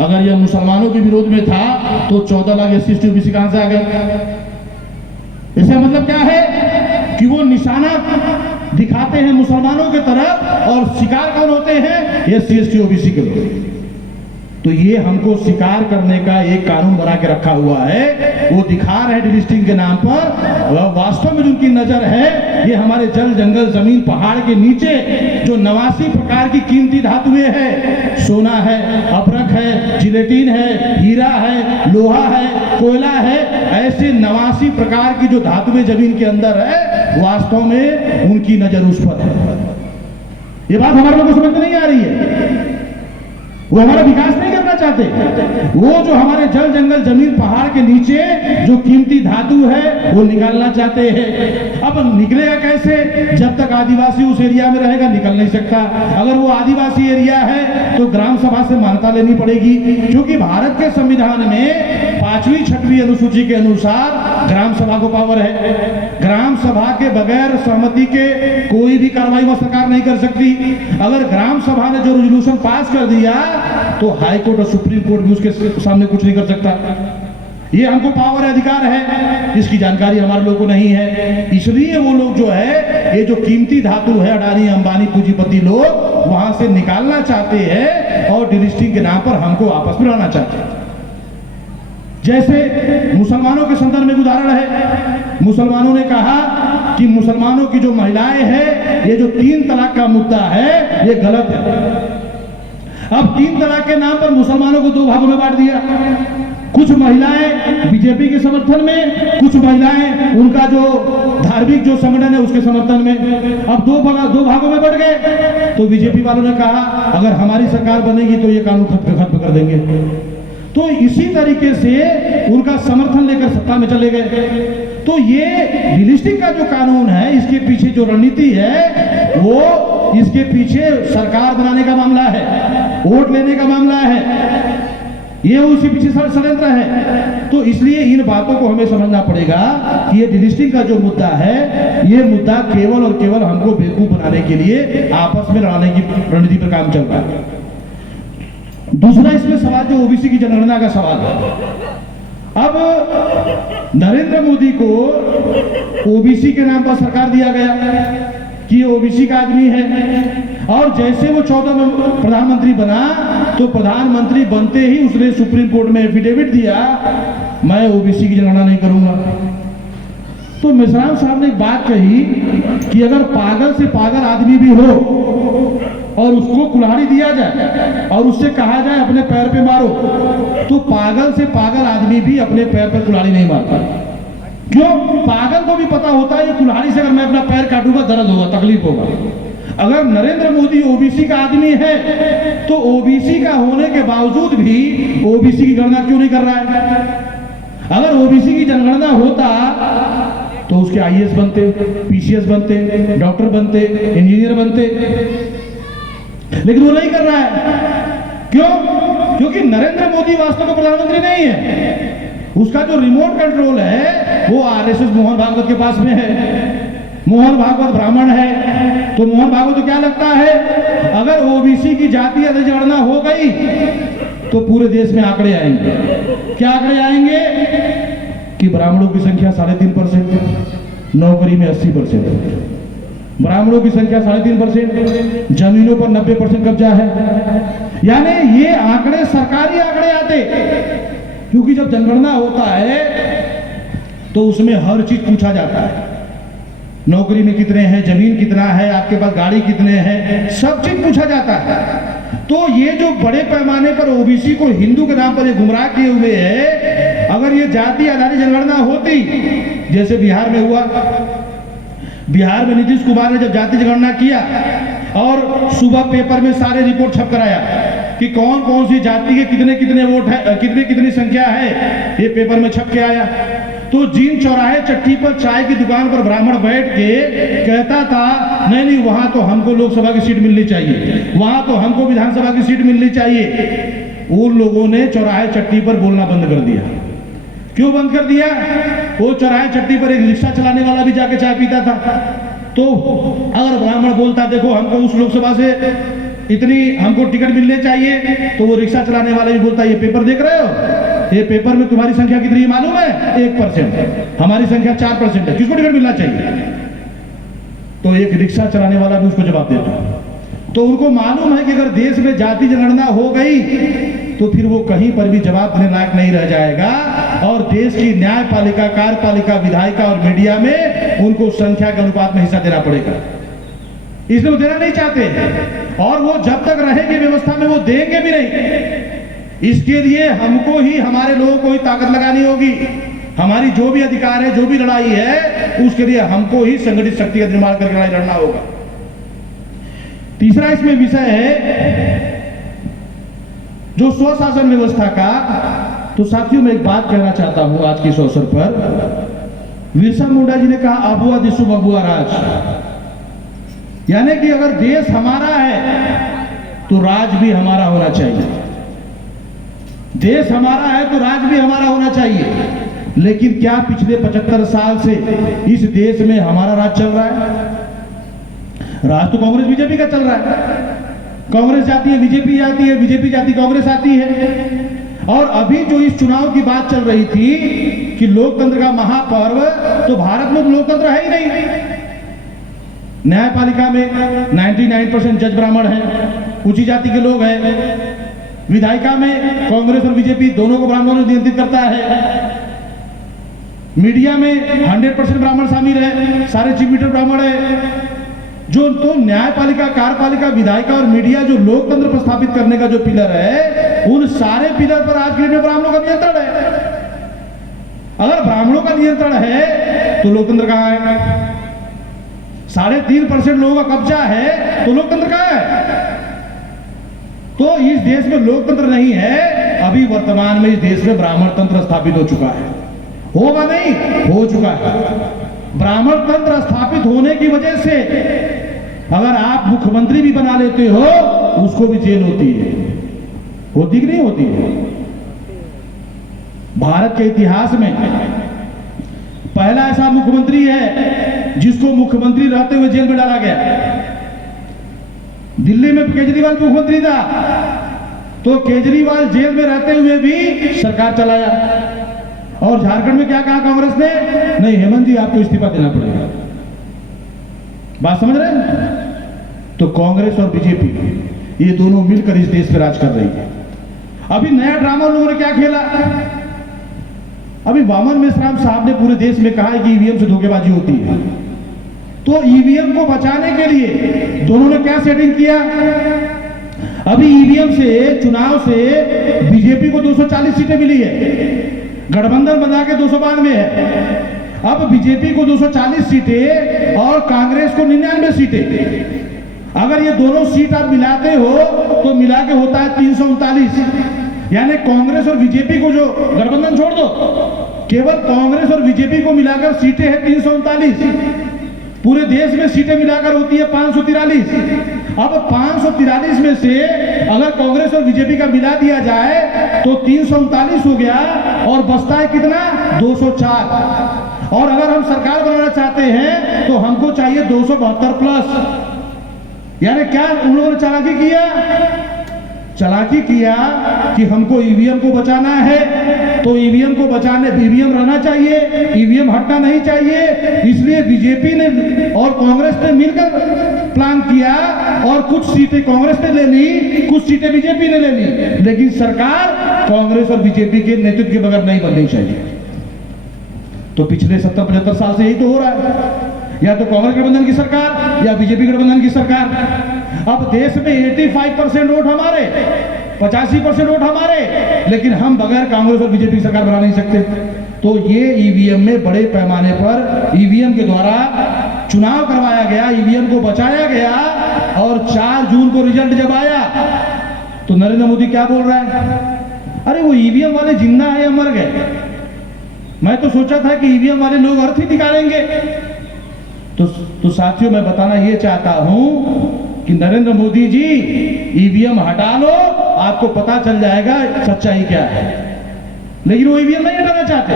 अगर यह मुसलमानों के विरोध में था तो 14 लाख SC ST OBC कहां से आ गए? इसका मतलब क्या है कि वो निशाना दिखाते हैं मुसलमानों की तरफ, और शिकार कौन होते हैं? SC ST OBC के लोग। तो ये हमको शिकार करने का एक कानून बना के रखा हुआ है। वो दिखा रहे हैं डिलिस्टिंग के नाम पर, वास्तव में जिनकी नजर है ये हमारे जल जंगल जमीन पहाड़ के नीचे जो 89 प्रकार की कीमती धातुएं हैं, सोना है, अभ्रक है, जिलेटिन है, हीरा है, लोहा है, कोयला है, ऐसे 89 प्रकार की जो धातुएं जमीन के अंदर है, वास्तव में उनकी नजर उस पर है। ये बात हमारे लोगों को समझ में नहीं आ रही है। वो हमारा विकास नहीं करना चाहते, वो जो हमारे जल जंगल जमीन पहाड़ के नीचे जो कीमती धातु है वो निकालना चाहते हैं। अब निकलेगा कैसे? जब तक आदिवासी उस एरिया में रहेगा निकल नहीं सकता। अगर वो आदिवासी एरिया है तो ग्राम सभा से मान्यता लेनी पड़ेगी, क्योंकि भारत के संविधान में 5वीं 6वीं अनुसूची के अनुसार ग्राम सभा को पावर है। ग्राम सभा के बगैर सहमति के कोई भी कार्रवाई वह सरकार नहीं कर सकती। अगर ग्राम सभा ने जो रेजोल्यूशन पास कर दिया तो हाई कोर्ट और सुप्रीम कोर्ट भी उसके सामने कुछ नहीं कर सकता। ये हमको पावर है, अधिकार है, इसकी जानकारी हमारे लोगों को नहीं है। इसलिए वो लोग जो है ये जो कीमती धातु है, अडानी अंबानी पूंजीपति लोग वहां से निकालना चाहते हैं और डिलिस्टिंग के नाम पर हमको आपस में लाना चाहते हैं। जैसे मुसलमानों के संदर्भ में उदाहरण है, मुसलमानों ने कहा कि मुसलमानों की जो महिलाएं हैं, ये जो 3 तलाक का मुद्दा है ये गलत है। अब 3 तलाक के नाम पर मुसलमानों को 2 भागों में बांट दिया। कुछ महिलाएं बीजेपी के समर्थन में, कुछ महिलाएं उनका जो धार्मिक जो संगठन है उसके समर्थन में। अब 2 भागों में बढ़ गए। तो बीजेपी वालों ने कहा अगर हमारी सरकार बनेगी तो ये कानून खत्म कर देंगे। तो इसी तरीके से उनका समर्थन लेकर सत्ता में चले गए। तो ये डिलिस्टिंग का जो कानून है, इसके पीछे जो रणनीति है वो इसके पीछे सरकार बनाने का मामला है, वोट लेने का मामला है, ये उसी पीछे षड्यंत्र है। तो इसलिए इन बातों को हमें समझना पड़ेगा कि ये डिलिस्टिंग का जो मुद्दा है, ये मुद्दा केवल और केवल हमको बेवकूफ बनाने के लिए आपस में लड़ाने की रणनीति पर काम चल रहा है। दूसरा इसमें सवाल जो ओबीसी की जनगणना का सवाल है। अब नरेंद्र मोदी को ओबीसी के नाम पर सरकार दिया गया कि ये ओबीसी का आदमी है, और जैसे वो 14 में प्रधानमंत्री बना तो प्रधानमंत्री बनते ही उसने सुप्रीम कोर्ट में एफिडेविट दिया मैं ओबीसी की जनगणना नहीं करूंगा। तो मेश्राम साहब ने एक बात कही कि अगर पागल से पागल आदमी भी हो और उसको कुल्हाड़ी दिया जाए और उससे कहा जाए अपने पैर पे मारो, तो पागल से पागल आदमी भी अपने पैर पर कुल्हाड़ी नहीं मारता। क्यों? पागल को भी पता होता है ये कुल्हाड़ी से अगर मैं अपना पैर काटूंगा दर्द होगा, तकलीफ होगा। अगर नरेंद्र मोदी ओबीसी का आदमी है तो ओबीसी का होने के बावजूद भी ओबीसी की गणना क्यों नहीं कर रहा है? अगर ओबीसी की जनगणना होता तो उसके आईएएस बनते, पीसीएस बनते, डॉक्टर बनते, इंजीनियर बनते, लेकिन वो नहीं कर रहा है। क्यों? क्योंकि नरेंद्र मोदी वास्तव में प्रधानमंत्री नहीं है। उसका जो रिमोट कंट्रोल है वो आरएसएस मोहन भागवत के पास में है। मोहन भागवत ब्राह्मण है, तो मोहन भागवत को क्या लगता है अगर ओबीसी की जातीय जनगणना हो गई तो पूरे देश में आंकड़े आएंगे। क्या आंकड़े आएंगे कि ब्राह्मणों की संख्या 3.5%, नौकरी में 80%, ब्राह्मणों की संख्या 3.5%, जमीनों पर 90% कब्जा है। यानी ये आंकड़े सरकारी आंकड़े आते, क्योंकि जब जनगणना होता है तो उसमें हर चीज पूछा जाता है। नौकरी में कितने हैं, जमीन कितना है, आपके पास गाड़ी कितने हैं, सब चीज पूछा जाता है। तो ये जो बड़े पैमाने पर ओबीसी को हिंदू के नाम पर ये गुमराह किए हुए है, अगर ये जाति आधारित जनगणना होती, जैसे बिहार में हुआ, बिहार में नीतीश कुमार ने जब जाति जनगणना किया और सुबह पेपर में सारे रिपोर्ट छप कराया कि कौन कौन सी जाति के कितने कितने वोट है, कितनी कितनी संख्या है, ये पेपर में छप के आया। तो जिन चौराहे चट्टी पर चाय की दुकान पर ब्राह्मण बैठ के कहता था नहीं नहीं वहां तो हमको लोकसभा की सीट मिलनी चाहिए, वहां तो हमको विधानसभा की सीट मिलनी चाहिए, उन लोगों ने चौराहे चट्टी पर बोलना बंद कर दिया। क्यों बंद कर दिया? वो चौराहे चट्टी पर एक रिक्शा चलाने वाला भी जाके चाय पीता था। तो अगर ब्राह्मण बोलता देखो हमको उस लोकसभा से इतनी हमको टिकट मिलने चाहिए, तो वो रिक्शा चलाने वाला भी बोलता ये पेपर देख रहे हो, ये पेपर में तुम्हारी संख्या कितनी मालूम है? 1%, हमारी संख्या 4% है, किसको टिकट मिलना चाहिए? तो एक रिक्शा चलाने वाला भी उसको जवाब देता है। तो उनको मालूम है कि अगर देश में जाति जनगणना हो गई तो फिर वो कहीं पर भी जवाब देने लायक नहीं रह जाएगा, और देश की न्यायपालिका, कार्यपालिका, विधायिका और मीडिया में उनको संख्या के अनुपात में हिस्सा देना पड़ेगा। इसलिए वो देना नहीं चाहते, और वो जब तक रहेंगे व्यवस्था में वो देंगे भी नहीं। इसके लिए हमको ही, हमारे लोगों को ही ताकत लगानी होगी। हमारी जो भी अधिकार है, जो भी लड़ाई है, उसके लिए हमको ही संगठित शक्ति का निर्माण करके लड़ाई लड़ना होगा। तीसरा इसमें विषय है जो स्वशासन व्यवस्था का। तो साथियों मैं एक बात कहना चाहता हूं आज के इस अवसर पर। बिरसा मुंडा जी ने कहा अबुआ दिशु बबुआ राज, यानी कि अगर देश हमारा है तो राज भी हमारा होना चाहिए। देश हमारा है तो राज भी हमारा होना चाहिए। लेकिन क्या पिछले 75 साल से इस देश में हमारा राज चल रहा है? राज तो कांग्रेस बीजेपी का चल रहा है। कांग्रेस जाती है, बीजेपी जाती है, बीजेपी जाती, कांग्रेस आती है। और अभी जो इस चुनाव की बात चल रही थी कि लोकतंत्र का महापर्व, तो भारत में तो लोकतंत्र है ही नहीं। न्यायपालिका में 99% जज ब्राह्मण हैं, ऊंची जाति के लोग हैं। विधायिका में कांग्रेस और बीजेपी दोनों को ब्राह्मणों ने नियंत्रित करता है। मीडिया में 100% ब्राह्मण शामिल है, सारे चीफ एडिटर ब्राह्मण है। जो तो न्यायपालिका, कार्यपालिका, विधायिका और मीडिया जो लोकतंत्र पर स्थापित करने का जो पिलर है, उन सारे पिलर पर आज के डेट में ब्राह्मणों का नियंत्रण है। अगर ब्राह्मणों का नियंत्रण है तो लोकतंत्र कहां है? 3.5% लोगों का कब्जा है तो लोकतंत्र कहां है? तो इस देश में लोकतंत्र नहीं है। अभी वर्तमान में इस देश में ब्राह्मण तंत्र स्थापित हो चुका है। होगा नहीं, हो चुका है। ब्राह्मण तंत्र स्थापित होने की वजह से अगर आप मुख्यमंत्री भी बना लेते हो, उसको भी जेल होती है। होती कि नहीं होती है? भारत के इतिहास में पहला ऐसा मुख्यमंत्री है जिसको मुख्यमंत्री रहते हुए जेल में डाला गया। दिल्ली में केजरीवाल मुख्यमंत्री था, तो केजरीवाल जेल में रहते हुए भी सरकार चलाया। और झारखंड में क्या कहा कांग्रेस ने? नहीं हेमंत जी आपको इस्तीफा देना पड़ेगा। बात समझ रहे हैं? तो कांग्रेस और बीजेपी ये दोनों मिलकर इस देश पे राज कर रही है। अभी नया ड्रामा लोगों ने क्या खेला? अभी वामन मेश्राम साहब ने पूरे देश में कहा है कि ईवीएम से धोखेबाजी होती है। तो ईवीएम को बचाने के लिए दोनों ने क्या सेटिंग किया? अभी ईवीएम से, चुनाव से बीजेपी को 240 सीटें मिली है, गठबंधन बना के 292 है। अब बीजेपी को 240 सीटें और कांग्रेस को 99 सीटें। अगर ये दोनों सीट आप मिलाते हो तो मिला के होता है 339। यानी कांग्रेस और बीजेपी को, जो गठबंधन छोड़ दो, केवल कांग्रेस और बीजेपी को मिलाकर सीटें हैं 339। पूरे देश में सीटें मिलाकर होती है 543। अब 543 में से अगर कांग्रेस और बीजेपी का मिला दिया जाए तो 339 हो गया, और बचता है कितना? 204। और अगर हम सरकार बनाना चाहते हैं तो हमको चाहिए 272 प्लस। यानी क्या उन लोगों ने चालाकी किया? चालाकी किया कि हमको ईवीएम को बचाना है, तो ईवीएम को बचाने ईवीएम रहना चाहिए, ईवीएम हटना नहीं चाहिए। इसलिए बीजेपी ने और कांग्रेस ने मिलकर प्लान किया और कुछ सीटें कांग्रेस ने ले ली, कुछ सीटें बीजेपी ने ले ली। लेकिन सरकार कांग्रेस और बीजेपी के नेतृत्व के बगैर नहीं बननी चाहिए। तो पिछले 70-75 साल से यही तो हो रहा है, या तो कांग्रेस गठबंधन की सरकार या बीजेपी गठबंधन की सरकार। अब देश में 85% वोट हमारे, 85% वोट हमारे, लेकिन हम बगैर कांग्रेस और बीजेपी की सरकार बना नहीं सकते। तो ये ईवीएम में बड़े पैमाने पर ईवीएम के द्वारा चुनाव करवाया गया, ईवीएम को बचाया गया। और 4 जून को रिजल्ट जब आया तो नरेंद्र मोदी क्या बोल रहा है, अरे वो ईवीएम वाले जिंदा है या मर गए? मैं तो सोचा था कि ईवीएम वाले लोग अर्थी निकालेंगे। तो साथियों, मैं बताना ये चाहता हूं कि नरेंद्र मोदी जी, ईवीएम हटा लो, आपको पता चल जाएगा सच्चाई क्या है। लेकिन वो ईवीएम नहीं हटाना चाहते,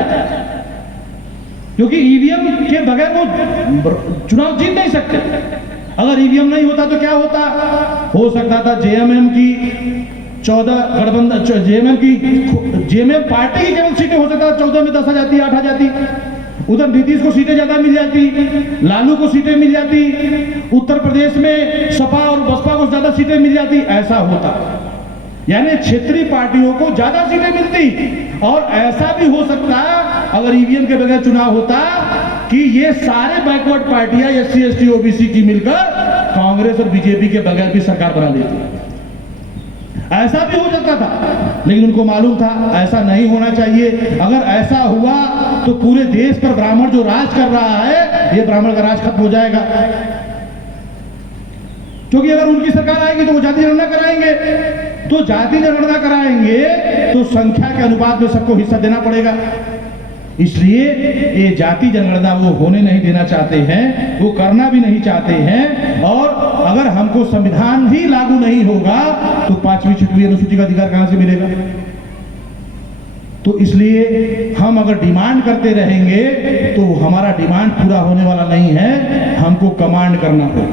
क्योंकि ईवीएम के बगैर वो चुनाव जीत नहीं सकते। अगर ईवीएम नहीं होता तो क्या होता? हो सकता था जेएमएम की 14 गठबंधन, जेएमएम पार्टी की केवल सीटें हो सकता है 14 में 10 आ जाती, 8 आ जाती। उधर नीतीश को सीटें ज्यादा मिल जाती, लालू को सीटें मिल जाती, उत्तर प्रदेश में सपा और बसपा को ज्यादा सीटें मिल जाती। ऐसा होता, यानी क्षेत्रीय पार्टियों को ज्यादा सीटें मिलती। और ऐसा भी हो सकता अगर ईवीएम के बगैर चुनाव होता कि ये सारे बैकवर्ड पार्टियां एससी एसटी ओबीसी की मिलकर कांग्रेस और बीजेपी के बगैर भी सरकार बना लेती। ऐसा भी हो सकता था, लेकिन उनको मालूम था ऐसा नहीं होना चाहिए। अगर ऐसा हुआ तो पूरे देश पर ब्राह्मण जो राज कर रहा है, ये ब्राह्मण का राज खत्म हो जाएगा। क्योंकि अगर उनकी सरकार आएगी तो वो जाति जनगणना कराएंगे, तो जाति जनगणना कराएंगे तो संख्या के अनुपात में सबको हिस्सा देना पड़ेगा। इसलिए ये जाति जनगणना वो होने नहीं देना चाहते हैं, वो करना भी नहीं चाहते हैं। और अगर हमको संविधान ही लागू नहीं होगा तो 5वीं 6वीं अनुसूची का अधिकार कहां से मिलेगा? तो इसलिए हम अगर डिमांड करते रहेंगे तो हमारा डिमांड पूरा होने वाला नहीं है। हमको कमांड करना होगा,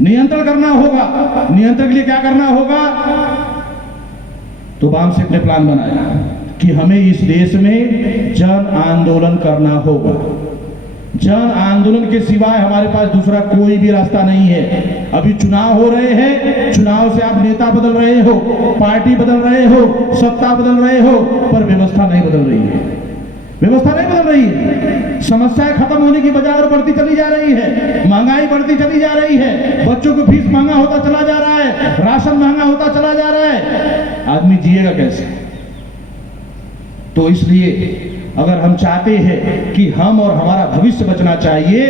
नियंत्रण करना होगा। नियंत्रण के लिए क्या करना होगा? तो वामसिक ने प्लान बनाया कि हमें इस देश में जन आंदोलन करना होगा। जन आंदोलन के सिवाय हमारे पास दूसरा कोई भी रास्ता नहीं है। अभी चुनाव हो रहे हैं, चुनाव से आप नेता बदल रहे हो, पार्टी बदल रहे हो, सत्ता बदल रहे हो, पर व्यवस्था नहीं बदल रही है। व्यवस्था नहीं बदल रही है। समस्याएं खत्म होने की बजाय और बढ़ती चली जा रही है। महंगाई बढ़ती चली जा रही है, बच्चों को फीस महंगा होता चला जा रहा है, राशन महंगा होता चला जा रहा है। आदमी जिएगा कैसे? तो इसलिए अगर हम चाहते हैं कि हम और हमारा भविष्य बचना चाहिए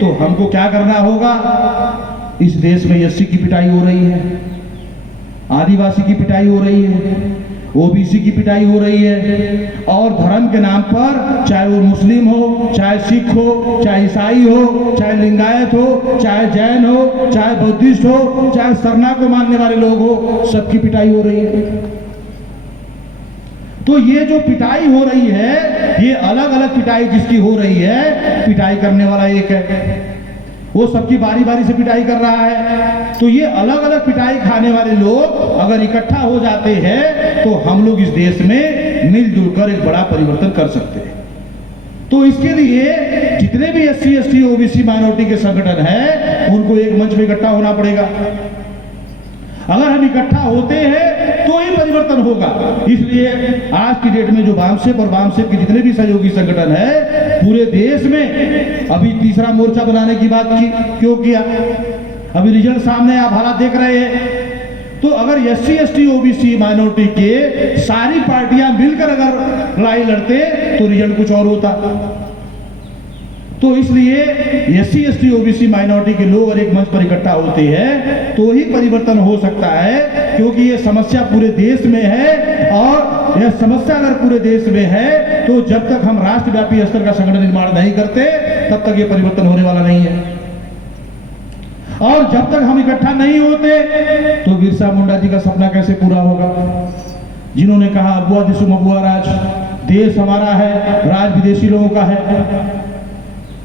तो हमको क्या करना होगा? इस देश में एससी की पिटाई हो रही है, आदिवासी की पिटाई हो रही है, ओबीसी की पिटाई हो रही है। और धर्म के नाम पर, चाहे वो मुस्लिम हो, चाहे सिख हो, चाहे ईसाई हो, चाहे लिंगायत हो, चाहे जैन हो, चाहे बुद्धिस्ट हो, चाहे सरना को मानने वाले लोग हो, सबकी पिटाई हो रही है। तो ये जो पिटाई हो रही है, ये अलग अलग पिटाई जिसकी हो रही है, पिटाई करने वाला एक है, वो सबकी बारी बारी से पिटाई कर रहा है। तो ये अलग अलग पिटाई खाने वाले लोग अगर इकट्ठा हो जाते हैं तो हम लोग इस देश में मिलजुल कर एक बड़ा परिवर्तन कर सकते हैं। तो इसके लिए जितने भी एससी एसटी ओबीसी माइनॉरिटी के संगठन हैं, उनको एक मंच में इकट्ठा होना पड़ेगा। अगर हम इकट्ठा होते हैं तो ही परिवर्तन होगा। इसलिए आज की डेट में जो वामसेप और वामसेप के जितने भी सहयोगी संगठन है पूरे देश में, अभी तीसरा मोर्चा बनाने की बात की क्यों किया? अभी रिजल्ट सामने, आप हालात देख रहे हैं। तो अगर एससी एसटी ओबीसी माइनॉरिटी के सारी पार्टियां मिलकर अगर लड़ाई लड़ते तो रिजल्ट कुछ और होता। तो इसलिए एससी एसटी ओबीसी माइनॉरिटी के लोग अगर एक मंच पर इकट्ठा होते हैं तो ही परिवर्तन हो सकता है, क्योंकि ये समस्या पूरे देश में है। और यह समस्या अगर पूरे देश में है तो जब तक हम राष्ट्रव्यापी स्तर का संगठन निर्माण नहीं करते तब तक ये परिवर्तन होने वाला नहीं है। और जब तक हम इकट्ठा नहीं होते तो बिरसा मुंडा जी का सपना कैसे पूरा होगा, जिन्होंने कहा अबुआ दिसुम अबुआ राज, देश हमारा है, राज विदेशी लोगों का है।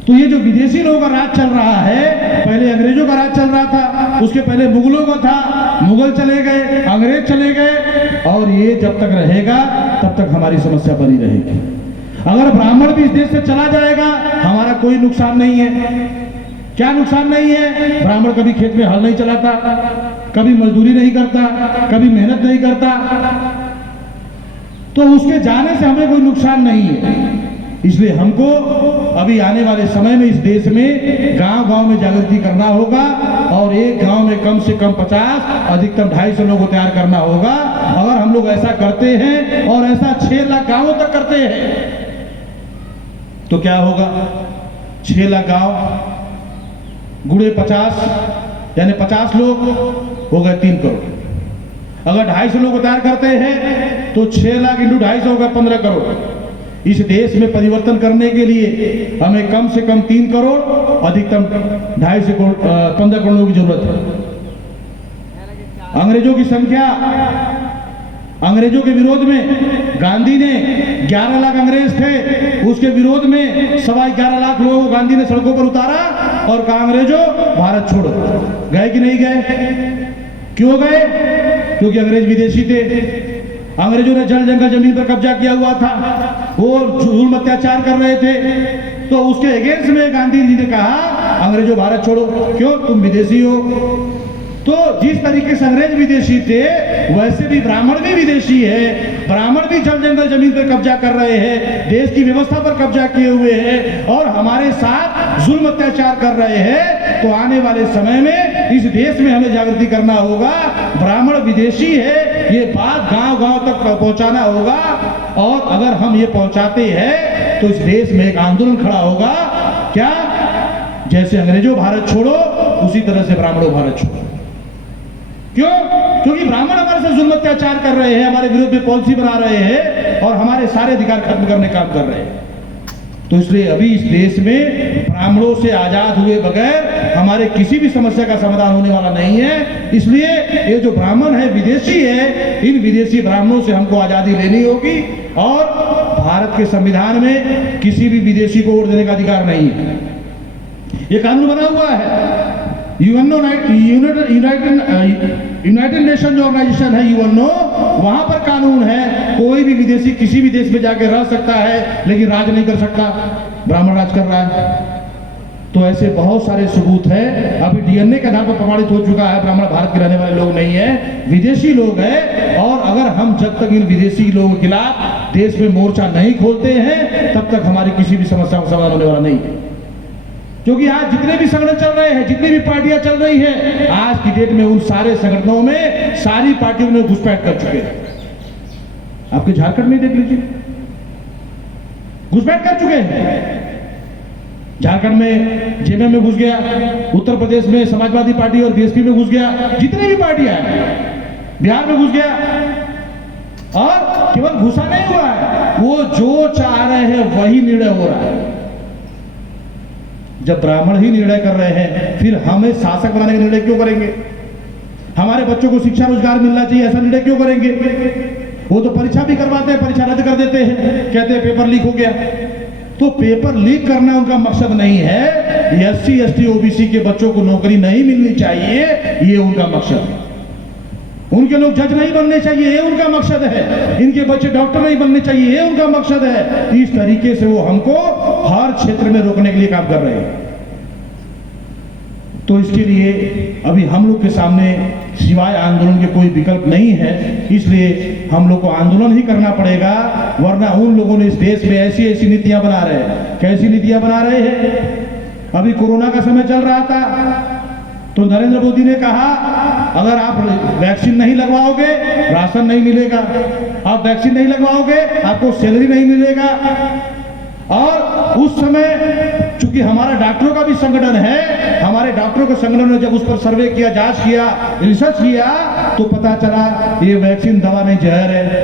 तो ये जो विदेशी लोगों का राज चल रहा है, पहले अंग्रेजों का राज चल रहा था, उसके पहले मुगलों का था, मुगल चले गए, अंग्रेज चले गए, और ये जब तक रहेगा तब तक हमारी समस्या बनी रहेगी। अगर ब्राह्मण भी इस देश से चला जाएगा हमारा कोई नुकसान नहीं है। क्या नुकसान नहीं है? ब्राह्मण कभी खेत में हल नहीं चलाता, कभी मजदूरी नहीं करता, कभी मेहनत नहीं करता, तो उसके जाने से हमें कोई नुकसान नहीं है। इसलिए हमको अभी आने वाले समय में इस देश में गांव-गांव में जागृति करना होगा, और एक गांव में कम से कम 50, अधिकतम 250 लोगों को तैयार करना होगा। अगर हम लोग ऐसा करते हैं और ऐसा 6 लाख गांवों तक करते हैं तो क्या होगा? 6 लाख गांव गुड़े 50, यानी 50 लोग हो गए 3 करोड़। अगर 250 लोग को तैयार करते हैं तो 6 लाख इंटू 250 होगा 15 करोड़। इस देश में परिवर्तन करने के लिए हमें कम से कम 3 करोड़, अधिकतम 250 से 15 करोड़ की जरूरत है। अंग्रेजों की संख्या, अंग्रेजों के विरोध में गांधी ने 11 लाख अंग्रेज थे, उसके विरोध में 11.25 लाख लोगों को गांधी ने सड़कों पर उतारा और कहा अंग्रेजों भारत छोड़ो। गए कि नहीं गए? क्यों गए? क्योंकि अंग्रेज विदेशी थे। अंग्रेजों ने जल जंगल जमीन पर कब्जा किया हुआ था, वो जुल्म अत्याचार कर रहे थे, तो उसके अगेंस्ट में गांधी जी ने कहा अंग्रेजों भारत छोड़ो। क्यों? तुम विदेशी हो। तो जिस तरीके से अंग्रेज विदेशी थे वैसे भी ब्राह्मण भी विदेशी है। ब्राह्मण भी जल जंगल जमीन पर कब्जा कर रहे हैं, देश की व्यवस्था पर कब्जा किए हुए हैं और हमारे साथ जुल्म अत्याचार कर रहे हैं। तो आने वाले समय में इस देश में हमें जागृति करना होगा। ब्राह्मण विदेशी है, ये बात गांव-गांव तक पहुंचाना होगा, और अगर हम ये पहुंचाते हैं तो इस देश में एक आंदोलन खड़ा होगा। क्या? जैसे अंग्रेजों भारत छोड़ो उसी तरह से ब्राह्मणों भारत छोड़ो। क्यों? क्योंकि ब्राह्मण हमारे साथ जुल्म अत्याचार कर रहे हैं, हमारे विरोध में पॉलिसी बना रहे हैं और हमारे सारे अधिकार खत्म करने का काम कर रहे हैं। तो इसलिए अभी इस देश में ब्राह्मणों से आजाद हुए बगैर हमारे किसी भी समस्या का समाधान होने वाला नहीं है। इसलिए ये जो ब्राह्मण है विदेशी है, इन विदेशी ब्राह्मणों से हमको आजादी लेनी होगी, और भारत के संविधान में किसी भी विदेशी को वोट देने का अधिकार नहीं है। ये कानून बना हुआ है। यूनाइटेड नेशन जो ऑर्गेनाइजेशन है यूएनओ, वहां पर कानून है कोई भी विदेशी किसी भी देश में जाके रह सकता है लेकिन राज नहीं कर सकता। ब्राह्मण राज कर रहा है। तो ऐसे बहुत सारे सबूत है। अभी डीएनए के आधार पर प्रमाणित हो चुका है ब्राह्मण भारत के रहने वाले लोग नहीं है, विदेशी लोग हैं। और अगर हम जब तक इन विदेशी लोगों के खिलाफ देश में मोर्चा नहीं खोलते हैं तब तक हमारी किसी भी समस्या का समाधान होने वाला नहीं है। क्योंकि आज जितने भी संगठन चल रहे हैं, जितनी भी पार्टियां चल रही है, आज की डेट में उन सारे संगठनों में सारी पार्टियों ने घुसपैठ कर चुके हैं। आपके झारखंड में देख लीजिए, घुसपैठ कर चुके हैं। झारखंड में जेएमएम में घुस गया, उत्तर प्रदेश में समाजवादी पार्टी और बीएसपी में घुस गया, जितनी भी पार्टियां हैं, बिहार में घुस गया। और केवल घुसा नहीं हुआ है, वो जो चाह रहे हैं वही निर्णय हो रहा है। जब ब्राह्मण ही निर्णय कर रहे हैं, फिर हमें शासक बनाने का निर्णय क्यों करेंगे? हमारे बच्चों को शिक्षा रोजगार मिलना चाहिए, ऐसा निर्णय क्यों करेंगे? वो तो परीक्षा भी करवाते हैं, परीक्षा रद्द कर देते हैं, कहते हैं पेपर लीक हो गया। तो पेपर लीक करना उनका मकसद नहीं है। एससी एसटी ओबीसी के बच्चों को नौकरी नहीं मिलनी चाहिए, ये उनका मकसद है। उनके लोग जज नहीं बनने चाहिए, ये उनका मकसद है। इनके बच्चे डॉक्टर नहीं बनने चाहिए, ये उनका मकसद है। इस तरीके से वो हमको हर क्षेत्र में रोकने के लिए काम कर रहे हैं। तो इसके लिए अभी हम लोग के सामने सिवाय आंदोलन के कोई विकल्प नहीं है। इसलिए हम लोग को आंदोलन ही करना पड़ेगा, वरना उन लोगों ने इस देश में ऐसी ऐसी नीतियां बना रहे हैं। कैसी नीतियां बना रहे हैं? अभी कोरोना का समय चल रहा था तो नरेंद्र मोदी ने कहा अगर आप वैक्सीन नहीं लगवाओगे राशन नहीं मिलेगा, आप वैक्सीन नहीं लगवाओगे आपको सैलरी नहीं मिलेगा। और उस समय चूंकि हमारा डॉक्टरों का भी संगठन है, हमारे डॉक्टरों के संगठन ने जब उस पर सर्वे किया, जांच किया, रिसर्च किया, तो पता चला ये वैक्सीन दवा नहीं जहर है,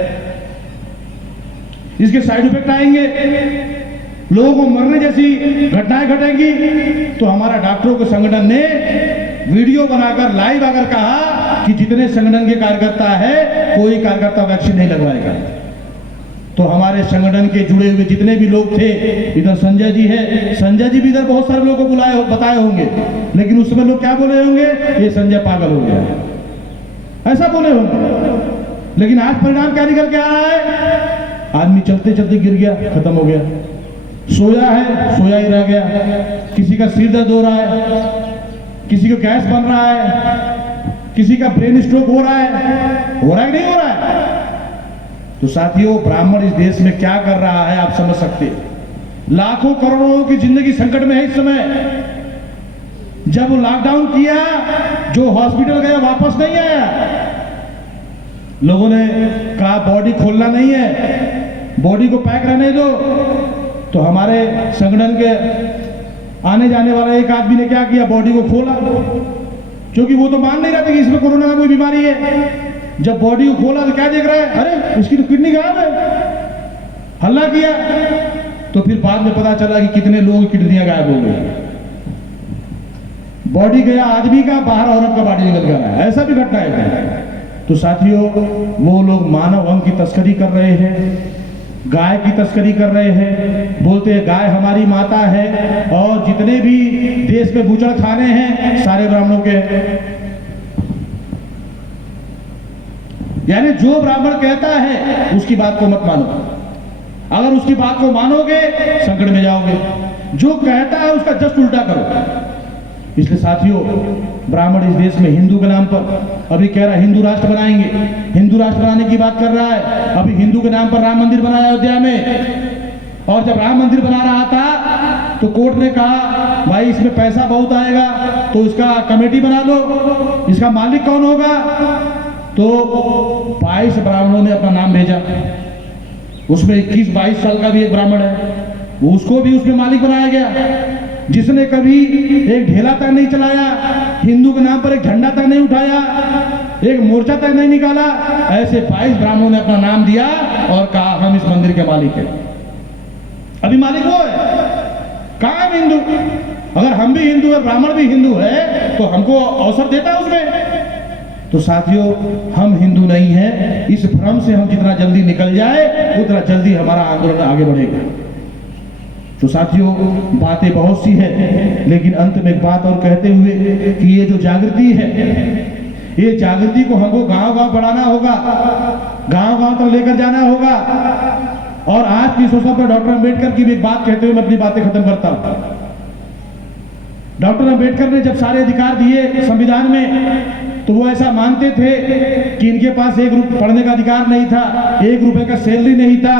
इसके साइड इफेक्ट आएंगे, लोगों को मरने जैसी घटनाएं घटेंगी। तो हमारा डॉक्टरों के संगठन ने वीडियो बनाकर लाइव आकर कहा कि जितने संगठन के कार्यकर्ता है कोई कार्यकर्ता वैक्सीन नहीं लगवाएगा। तो हमारे संगठन के जुड़े हुए जितने भी लोग थे, इधर संजय जी है, संजय जी भी इधर बहुत सारे लोगों को बुलाए बताए होंगे, लेकिन उस समय लोग क्या बोले होंगे, ये संजय पागल हो गया है, ऐसा बोले होंगे। लेकिन आज परिणाम क्या निकल के आ रहा है, आदमी चलते चलते गिर गया, खत्म हो गया, सोया है सोया ही रह गया, किसी का सिर दर्द हो रहा है, किसी को गैस बन रहा है, किसी का ब्रेन स्ट्रोक हो रहा है कि नहीं हो रहा है। तो साथियों, ब्राह्मण इस देश में क्या कर रहा है आप समझ सकते हैं। लाखों करोड़ों की जिंदगी संकट में है इस समय। जब वो लॉकडाउन किया, जो हॉस्पिटल गया वापस नहीं आया, लोगों ने कहा बॉडी खोलना नहीं है, बॉडी को पैक रहने दो। तो हमारे संगठन के आने जाने वाला एक आदमी ने क्या किया, बॉडी को खोला, क्योंकि वो तो मान नहीं रहा था कि इसमें कोरोना का कोई बीमारी है। जब बॉडी को खोला तो क्या देख रहा है, अरे इसकी तो किडनी गायब है, हल्ला किया। तो फिर बाद में पता चला कि कितने लोगों की किडनियां गायब हो गई। बॉडी गया आदमी का, बाहर औरत का बॉडी निकल गया है, ऐसा भी घटना है। तो साथियों, वो लोग मानव अंग की तस्करी कर रहे हैं, गाय की तस्करी कर रहे हैं, बोलते हैं गाय हमारी माता है, और जितने भी देश में बूचड़ खाने हैं सारे ब्राह्मणों के। यानी जो ब्राह्मण कहता है उसकी बात को मत मानो, अगर उसकी बात को मानोगे संकट में जाओगे। जो कहता है उसका जस्ट उल्टा करो। इसलिए साथियों, ब्राह्मण इस देश में हिंदू के नाम पर अभी कह रहा है हिंदू राष्ट्र बनाएंगे, हिंदू राष्ट्र बनाने की बात कर रहा है। अभी हिंदू के नाम पर राम मंदिर बनाया अयोध्या में, और जब राम मंदिर बना रहा था तो कोर्ट ने कहा भाई इसमें पैसा बहुत आएगा, तो इसका कमेटी बना लो, इसका मालिक कौन होगा। तो 22 ब्राह्मणों ने अपना नाम भेजा, उसमें 21-22 साल का भी एक ब्राह्मण है, उसको भी उसमें मालिक बनाया गया। जिसने कभी एक ढेला तक नहीं चलाया, हिंदू के नाम पर एक झंडा तक नहीं उठाया, एक मोर्चा तक नहीं निकाला, ऐसे 22 ब्राह्मणों ने अपना नाम दिया और कहा हम इस मंदिर के मालिक हैं। अभी मालिक वो है, कहां है हिंदू। अगर हम भी हिंदू है, ब्राह्मण भी हिंदू है, तो हमको अवसर देता है उसमें। तो साथियों, हम हिंदू नहीं हैं, इस भ्रम से हम जितना जल्दी निकल जाए उतना जल्दी हमारा आंदोलन आगे बढ़ेगा। तो साथियों, बातें बहुत सी हैं, लेकिन अंत में एक बात और कहते हुए कि ये जो जागृति है, ये जागृति को हमको गांव-गांव बढ़ाना होगा, गांव-गांव तक लेकर जाना होगा। और आज की इस अवसर पर डॉक्टर अंबेडकर की भी एक बात कहते हुए मैं अपनी बातें खत्म करता हूं। डॉक्टर अंबेडकर ने जब सारे अधिकार दिए संविधान में, तो वो ऐसा मानते थे कि इनके पास एक रुपये पढ़ने का अधिकार नहीं था, 1 रुपए का सैलरी नहीं था,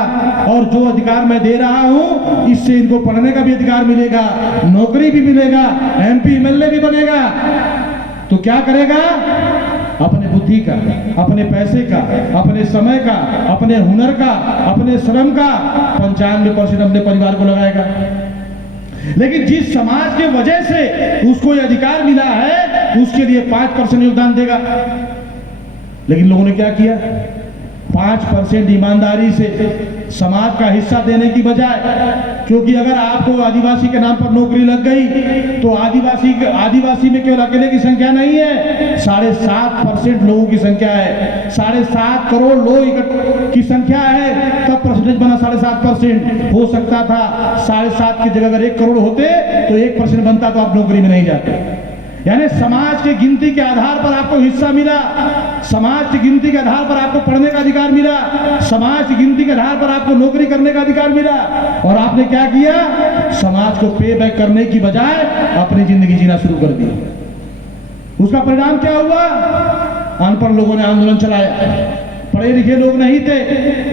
और जो अधिकार मैं दे रहा हूं इससे इनको पढ़ने का भी अधिकार मिलेगा, नौकरी भी मिलेगा, MP MLA भी बनेगा। तो क्या करेगा, अपने बुद्धि का, अपने पैसे का, अपने समय का, अपने हुनर का, अपने श्रम का 95% अपने परिवार को लगाएगा। लेकिन जिस समाज के वजह से उसको ये अधिकार मिला है, उसके लिए 5% योगदान देगा। लेकिन लोगों ने क्या किया, 5% ईमानदारी से समाज का हिस्सा देने की बजाय, क्योंकि अगर आपको आदिवासी के नाम पर नौकरी लग गई तो आदिवासी में केवल अकेले की संख्या नहीं है, 7.5% लोगों की संख्या है, 7.5 करोड़ लोग की संख्या है, तब परसेंटेज बना 7.5%। हो सकता था 7.5 की जगह अगर 1 करोड़ होते तो 1% बनता, तो आप नौकरी में नहीं जाते। यानी समाज के गिनती के आधार पर आपको हिस्सा मिला, समाज की गिनती के आधार पर आपको पढ़ने का अधिकार मिला, समाज की गिनती के आधार पर आपको नौकरी करने का अधिकार मिला। और आपने क्या किया, समाज को पे बैक करने की बजाय अपनी जिंदगी जीना शुरू कर दी। उसका परिणाम क्या हुआ, अनपढ़ लोगों ने आंदोलन चलाया, पढ़े लिखे लोग नहीं थे,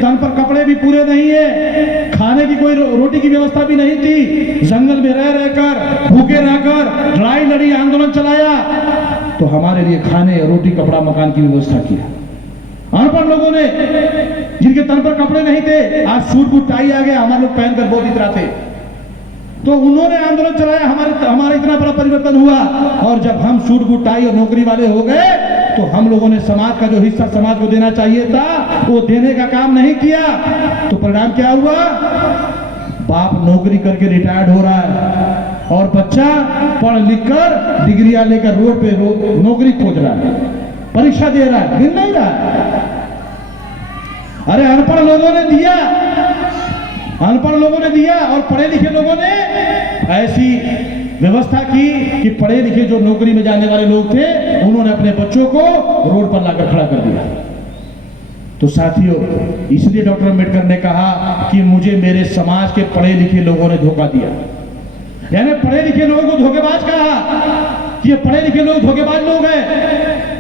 तन पर कपड़े भी पूरे नहीं है, खाने की कोई रोटी की व्यवस्था भी नहीं थी, जंगल में रह रहकर भूखे रहकर लड़ाई लड़ी, आंदोलन चलाया, तो हमारे लिए खाने, रोटी, कपड़ा, मकान की व्यवस्था किया। अनपढ़ लोगों ने, जिनके तन पर कपड़े नहीं थे, आज सूट बूट टाई आ गया, हमारे लोग पहनकर बहुत इतराते, तो उन्होंने आंदोलन चलाया, हमारा इतना बड़ा परिवर्तन हुआ। और जब हम सूट बूट टाई और नौकरी वाले हो गए, तो हम लोगों ने समाज का जो हिस्सा समाज को देना चाहिए था वो देने का काम नहीं किया। तो परिणाम क्या हुआ, बाप नौकरी करके रिटायर्ड हो रहा है और बच्चा पढ़ लिख कर डिग्रियां लेकर रोड पे नौकरी खोज रहा है, परीक्षा दे रहा है, मिल नहीं रहा है। अरे अनपढ़ लोगों ने दिया, अनपढ़ लोगों ने दिया और पढ़े लिखे लोगों ने ऐसी व्यवस्था की कि पढ़े लिखे जो नौकरी में जाने वाले लोग थे उन्होंने अपने बच्चों को रोड पर लाकर खड़ा कर दिया। तो साथियों, इसलिए डॉक्टर अंबेडकर ने कहा कि मुझे मेरे समाज के पढ़े लिखे लोगों ने धोखा दिया। यानी पढ़े लिखे लोगों को धोखेबाज कहा कि ये पढ़े लिखे लोग धोखेबाज लोग हैं,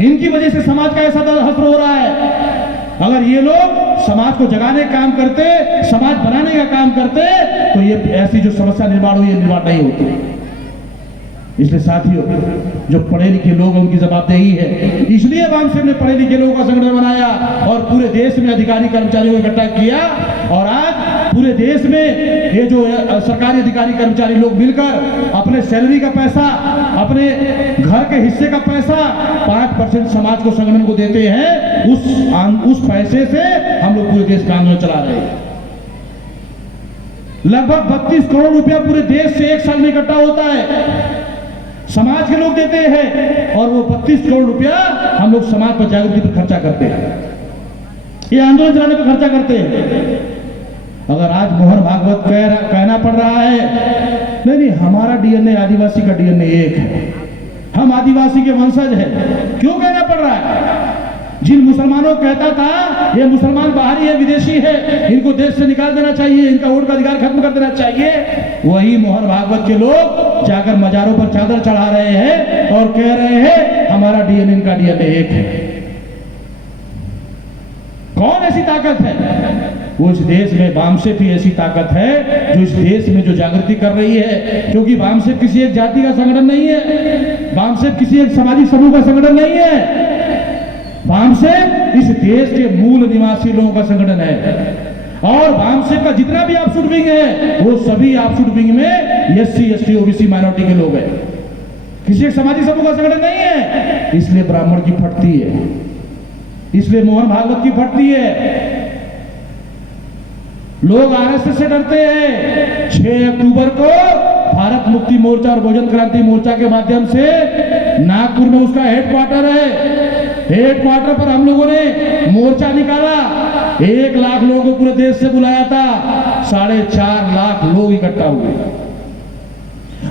इनकी वजह से समाज का ऐसा हश्र हो रहा है। अगर ये लोग समाज को जगाने का काम करते, समाज बनाने का काम करते, तो ये ऐसी जो समस्या निर्माण हुई, ये निर्माण नहीं होती। इसलिए साथियों, जो पढ़े लिखे लोग हैं उनकी जवाबदेही है। इसलिए वामसेप ने पढ़े लिखे लोगों का संगठन बनाया और पूरे देश में अधिकारी कर्मचारियों को इकट्ठा किया। और आज पूरे देश में ये जो सरकारी अधिकारी कर्मचारी लोग मिलकर अपने सैलरी का पैसा, अपने घर के हिस्से का पैसा 5% समाज को, संगठन को देते हैं। उस पैसे से हम लोग पूरे देश का आंदोलन चला रहे हैं। लगभग 32 करोड़ रुपया पूरे देश से एक साल में इकट्ठा होता है, समाज के लोग देते हैं। और वो 32 करोड़ रुपया हम लोग समाज पर जागृति पर खर्चा करते हैं, ये आंदोलन चलाने पर खर्चा करते हैं। अगर आज मोहन भागवत कहना पड़ रहा है नहीं, हमारा डीएनए आदिवासी का डीएनए एक है, हम आदिवासी के वंशज हैं, क्यों कहना पड़ रहा है? जिन मुसलमानों को कहता था ये मुसलमान बाहरी है, विदेशी है, इनको देश से निकाल देना चाहिए, इनका वोट का अधिकार खत्म कर देना चाहिए, वही मोहन भागवत के लोग जाकर मजारों पर चादर चढ़ा रहे हैं और कह रहे हैं हमारा डीएनए, इनका डीएनए एक है। कौन ऐसी ताकत है? वो इस देश में वामसेप ही ऐसी ताकत है जो इस देश में जो जागृति कर रही है। क्योंकि वामसेप किसी एक जाति का संगठन नहीं है, वामसेप किसी एक सामाजिक समूह का संगठन नहीं है, वामसेप इस देश के मूल निवासी लोगों का संगठन है। और वामसेप का जितना भी आउटसुट विंग है वो सभी आउटसुट विंग में एससी, एसटी, ओबीसी, माइनॉरिटी के लोग हैं, किसी एक सामाजिक समूह का संगठन नहीं है। इसलिए ब्राह्मण की फटती है, इसलिए मोहन भागवत की फटती है। लोग आरएसएस से डरते हैं। 6 अक्टूबर को भारत मुक्ति मोर्चा और बहुजन क्रांति मोर्चा के माध्यम से नागपुर में उसका हेडक्वार्टर है, हेडक्वार्टर पर हम लोगों ने मोर्चा निकाला। 1 लाख लोगों को पूरे देश से बुलाया था, 4.5 लाख लोग इकट्ठा हुए।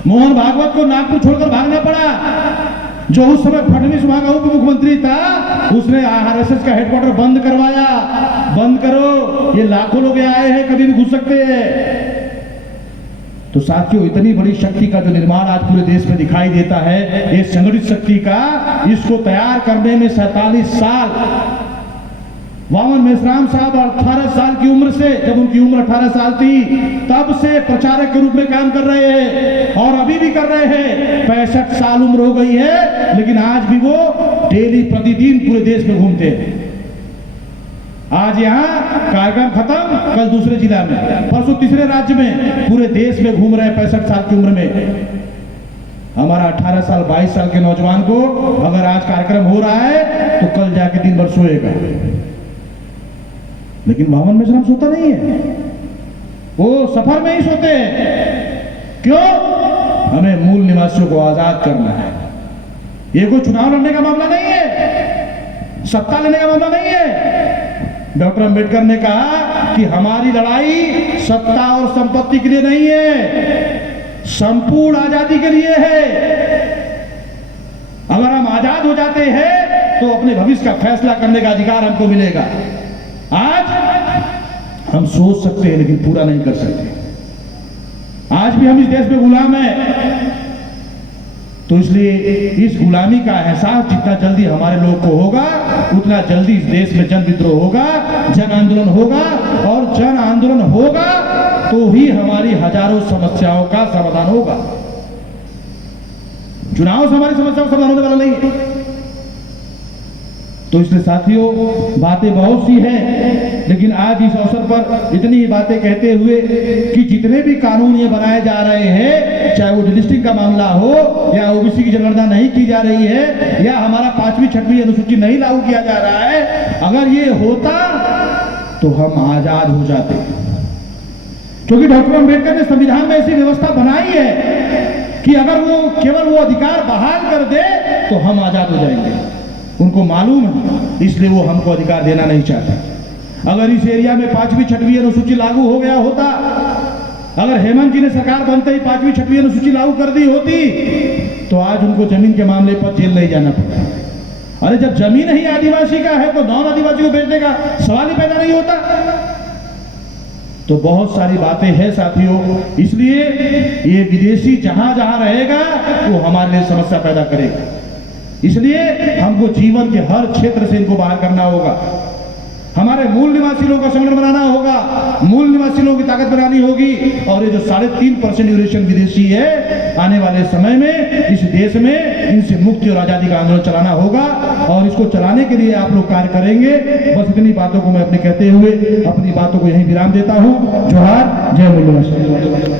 मोहन भागवत को नागपुर छोड़कर भागना पड़ा। जो उस समय फडणवीस वहां का उप मुख्यमंत्री था, उसने आरएसएस का हेडक्वार्टर बंद करवाया। बंद करो, ये लाखों लोग आए हैं, कभी भी घुस सकते हैं। तो साथियों, इतनी बड़ी शक्ति का जो निर्माण आज पूरे देश में दिखाई देता है, ये संगठित शक्ति का, इसको तैयार करने में 47 साल वामन मेश्राम साहब 18 साल की उम्र से, जब उनकी उम्र 18 साल थी, तब से प्रचारक के रूप में काम कर रहे हैं और अभी भी कर रहे हैं। 65 साल उम्र हो गई है, लेकिन आज भी वो डेली प्रतिदिन पूरे देश में घूमते हैं। आज यहाँ कार्यक्रम खत्म, कल दूसरे जिला में, परसों तीसरे राज्य में, पूरे देश में घूम रहे हैं 65 साल की उम्र में। हमारा 18 साल 22 साल के नौजवान को अगर आज कार्यक्रम हो रहा है तो कल जाके दिन भर सोएगा, लेकिन वामन मेश्राम सोता नहीं है, वो सफर में ही सोते हैं। क्यों? हमें मूल निवासियों को आजाद करना है। ये कोई चुनाव लड़ने का मामला नहीं है, सत्ता लेने का मामला नहीं है। डॉक्टर अंबेडकर ने कहा कि हमारी लड़ाई सत्ता और संपत्ति के लिए नहीं है, संपूर्ण आजादी के लिए है। अगर हम आजाद हो जाते हैं तो अपने भविष्य का फैसला करने का अधिकार हमको मिलेगा। आज हम सोच सकते हैं लेकिन पूरा नहीं कर सकते। आज भी हम इस देश में गुलाम हैं। तो इसलिए इस गुलामी का एहसास जितना जल्दी हमारे लोग को होगा, उतना जल्दी इस देश में जन विद्रोह होगा, जन आंदोलन होगा। और जन आंदोलन होगा तो ही हमारी हजारों समस्याओं का समाधान होगा। चुनाव से हमारी समस्याओं का समाधान होने वाला नहीं है। तो इसलिए साथियों, बातें बहुत सी हैं, लेकिन आज इस अवसर पर इतनी ही बातें कहते हुए कि जितने भी कानून ये बनाए जा रहे हैं, चाहे वो डिलिस्टिंग का मामला हो या ओबीसी की जनगणना नहीं की जा रही है या हमारा 5वीं 6वीं अनुसूची नहीं लागू किया जा रहा है, अगर ये होता तो हम आजाद हो जाते। क्योंकि डॉक्टर अंबेडकर ने संविधान में ऐसी व्यवस्था बनाई है कि अगर वो केवल वो अधिकार बहाल कर दे तो हम आजाद हो जाएंगे। उनको मालूम है, इसलिए वो हमको अधिकार देना नहीं चाहते। अगर इस एरिया में 5वीं 6वीं अनुसूची लागू हो गया होता अगर हेमंत जी ने सरकार बनते ही 5वीं 6वीं अनुसूची लागू कर दी होती तो आज उनको जमीन के मामले पर जेल नहीं जाना पड़ता। अरे जब जमीन ही आदिवासी का है तो नॉन आदिवासी को बेचने का सवाल ही पैदा नहीं होता। तो बहुत सारी बातें हैं साथियों, इसलिए ये विदेशी जहां जहां रहेगा वो हमारे लिए समस्या पैदा करेगा। इसलिए हमको जीवन के हर क्षेत्र से इनको बाहर करना होगा। हमारे मूल निवासी लोगों का संगठन बनाना होगा, मूल निवासी लोगों की ताकत बनानी होगी। और ये जो 3.5% ड्यूरेशन विदेशी है, आने वाले समय में इस देश में इनसे मुक्ति और आजादी का आंदोलन चलाना होगा। और इसको चलाने के लिए आप लोग कार्य करेंगे। बस इतनी बातों को मैं अपने कहते हुए अपनी बातों को यहीं विराम देता हूं। जोहार, जय मूल निवासी।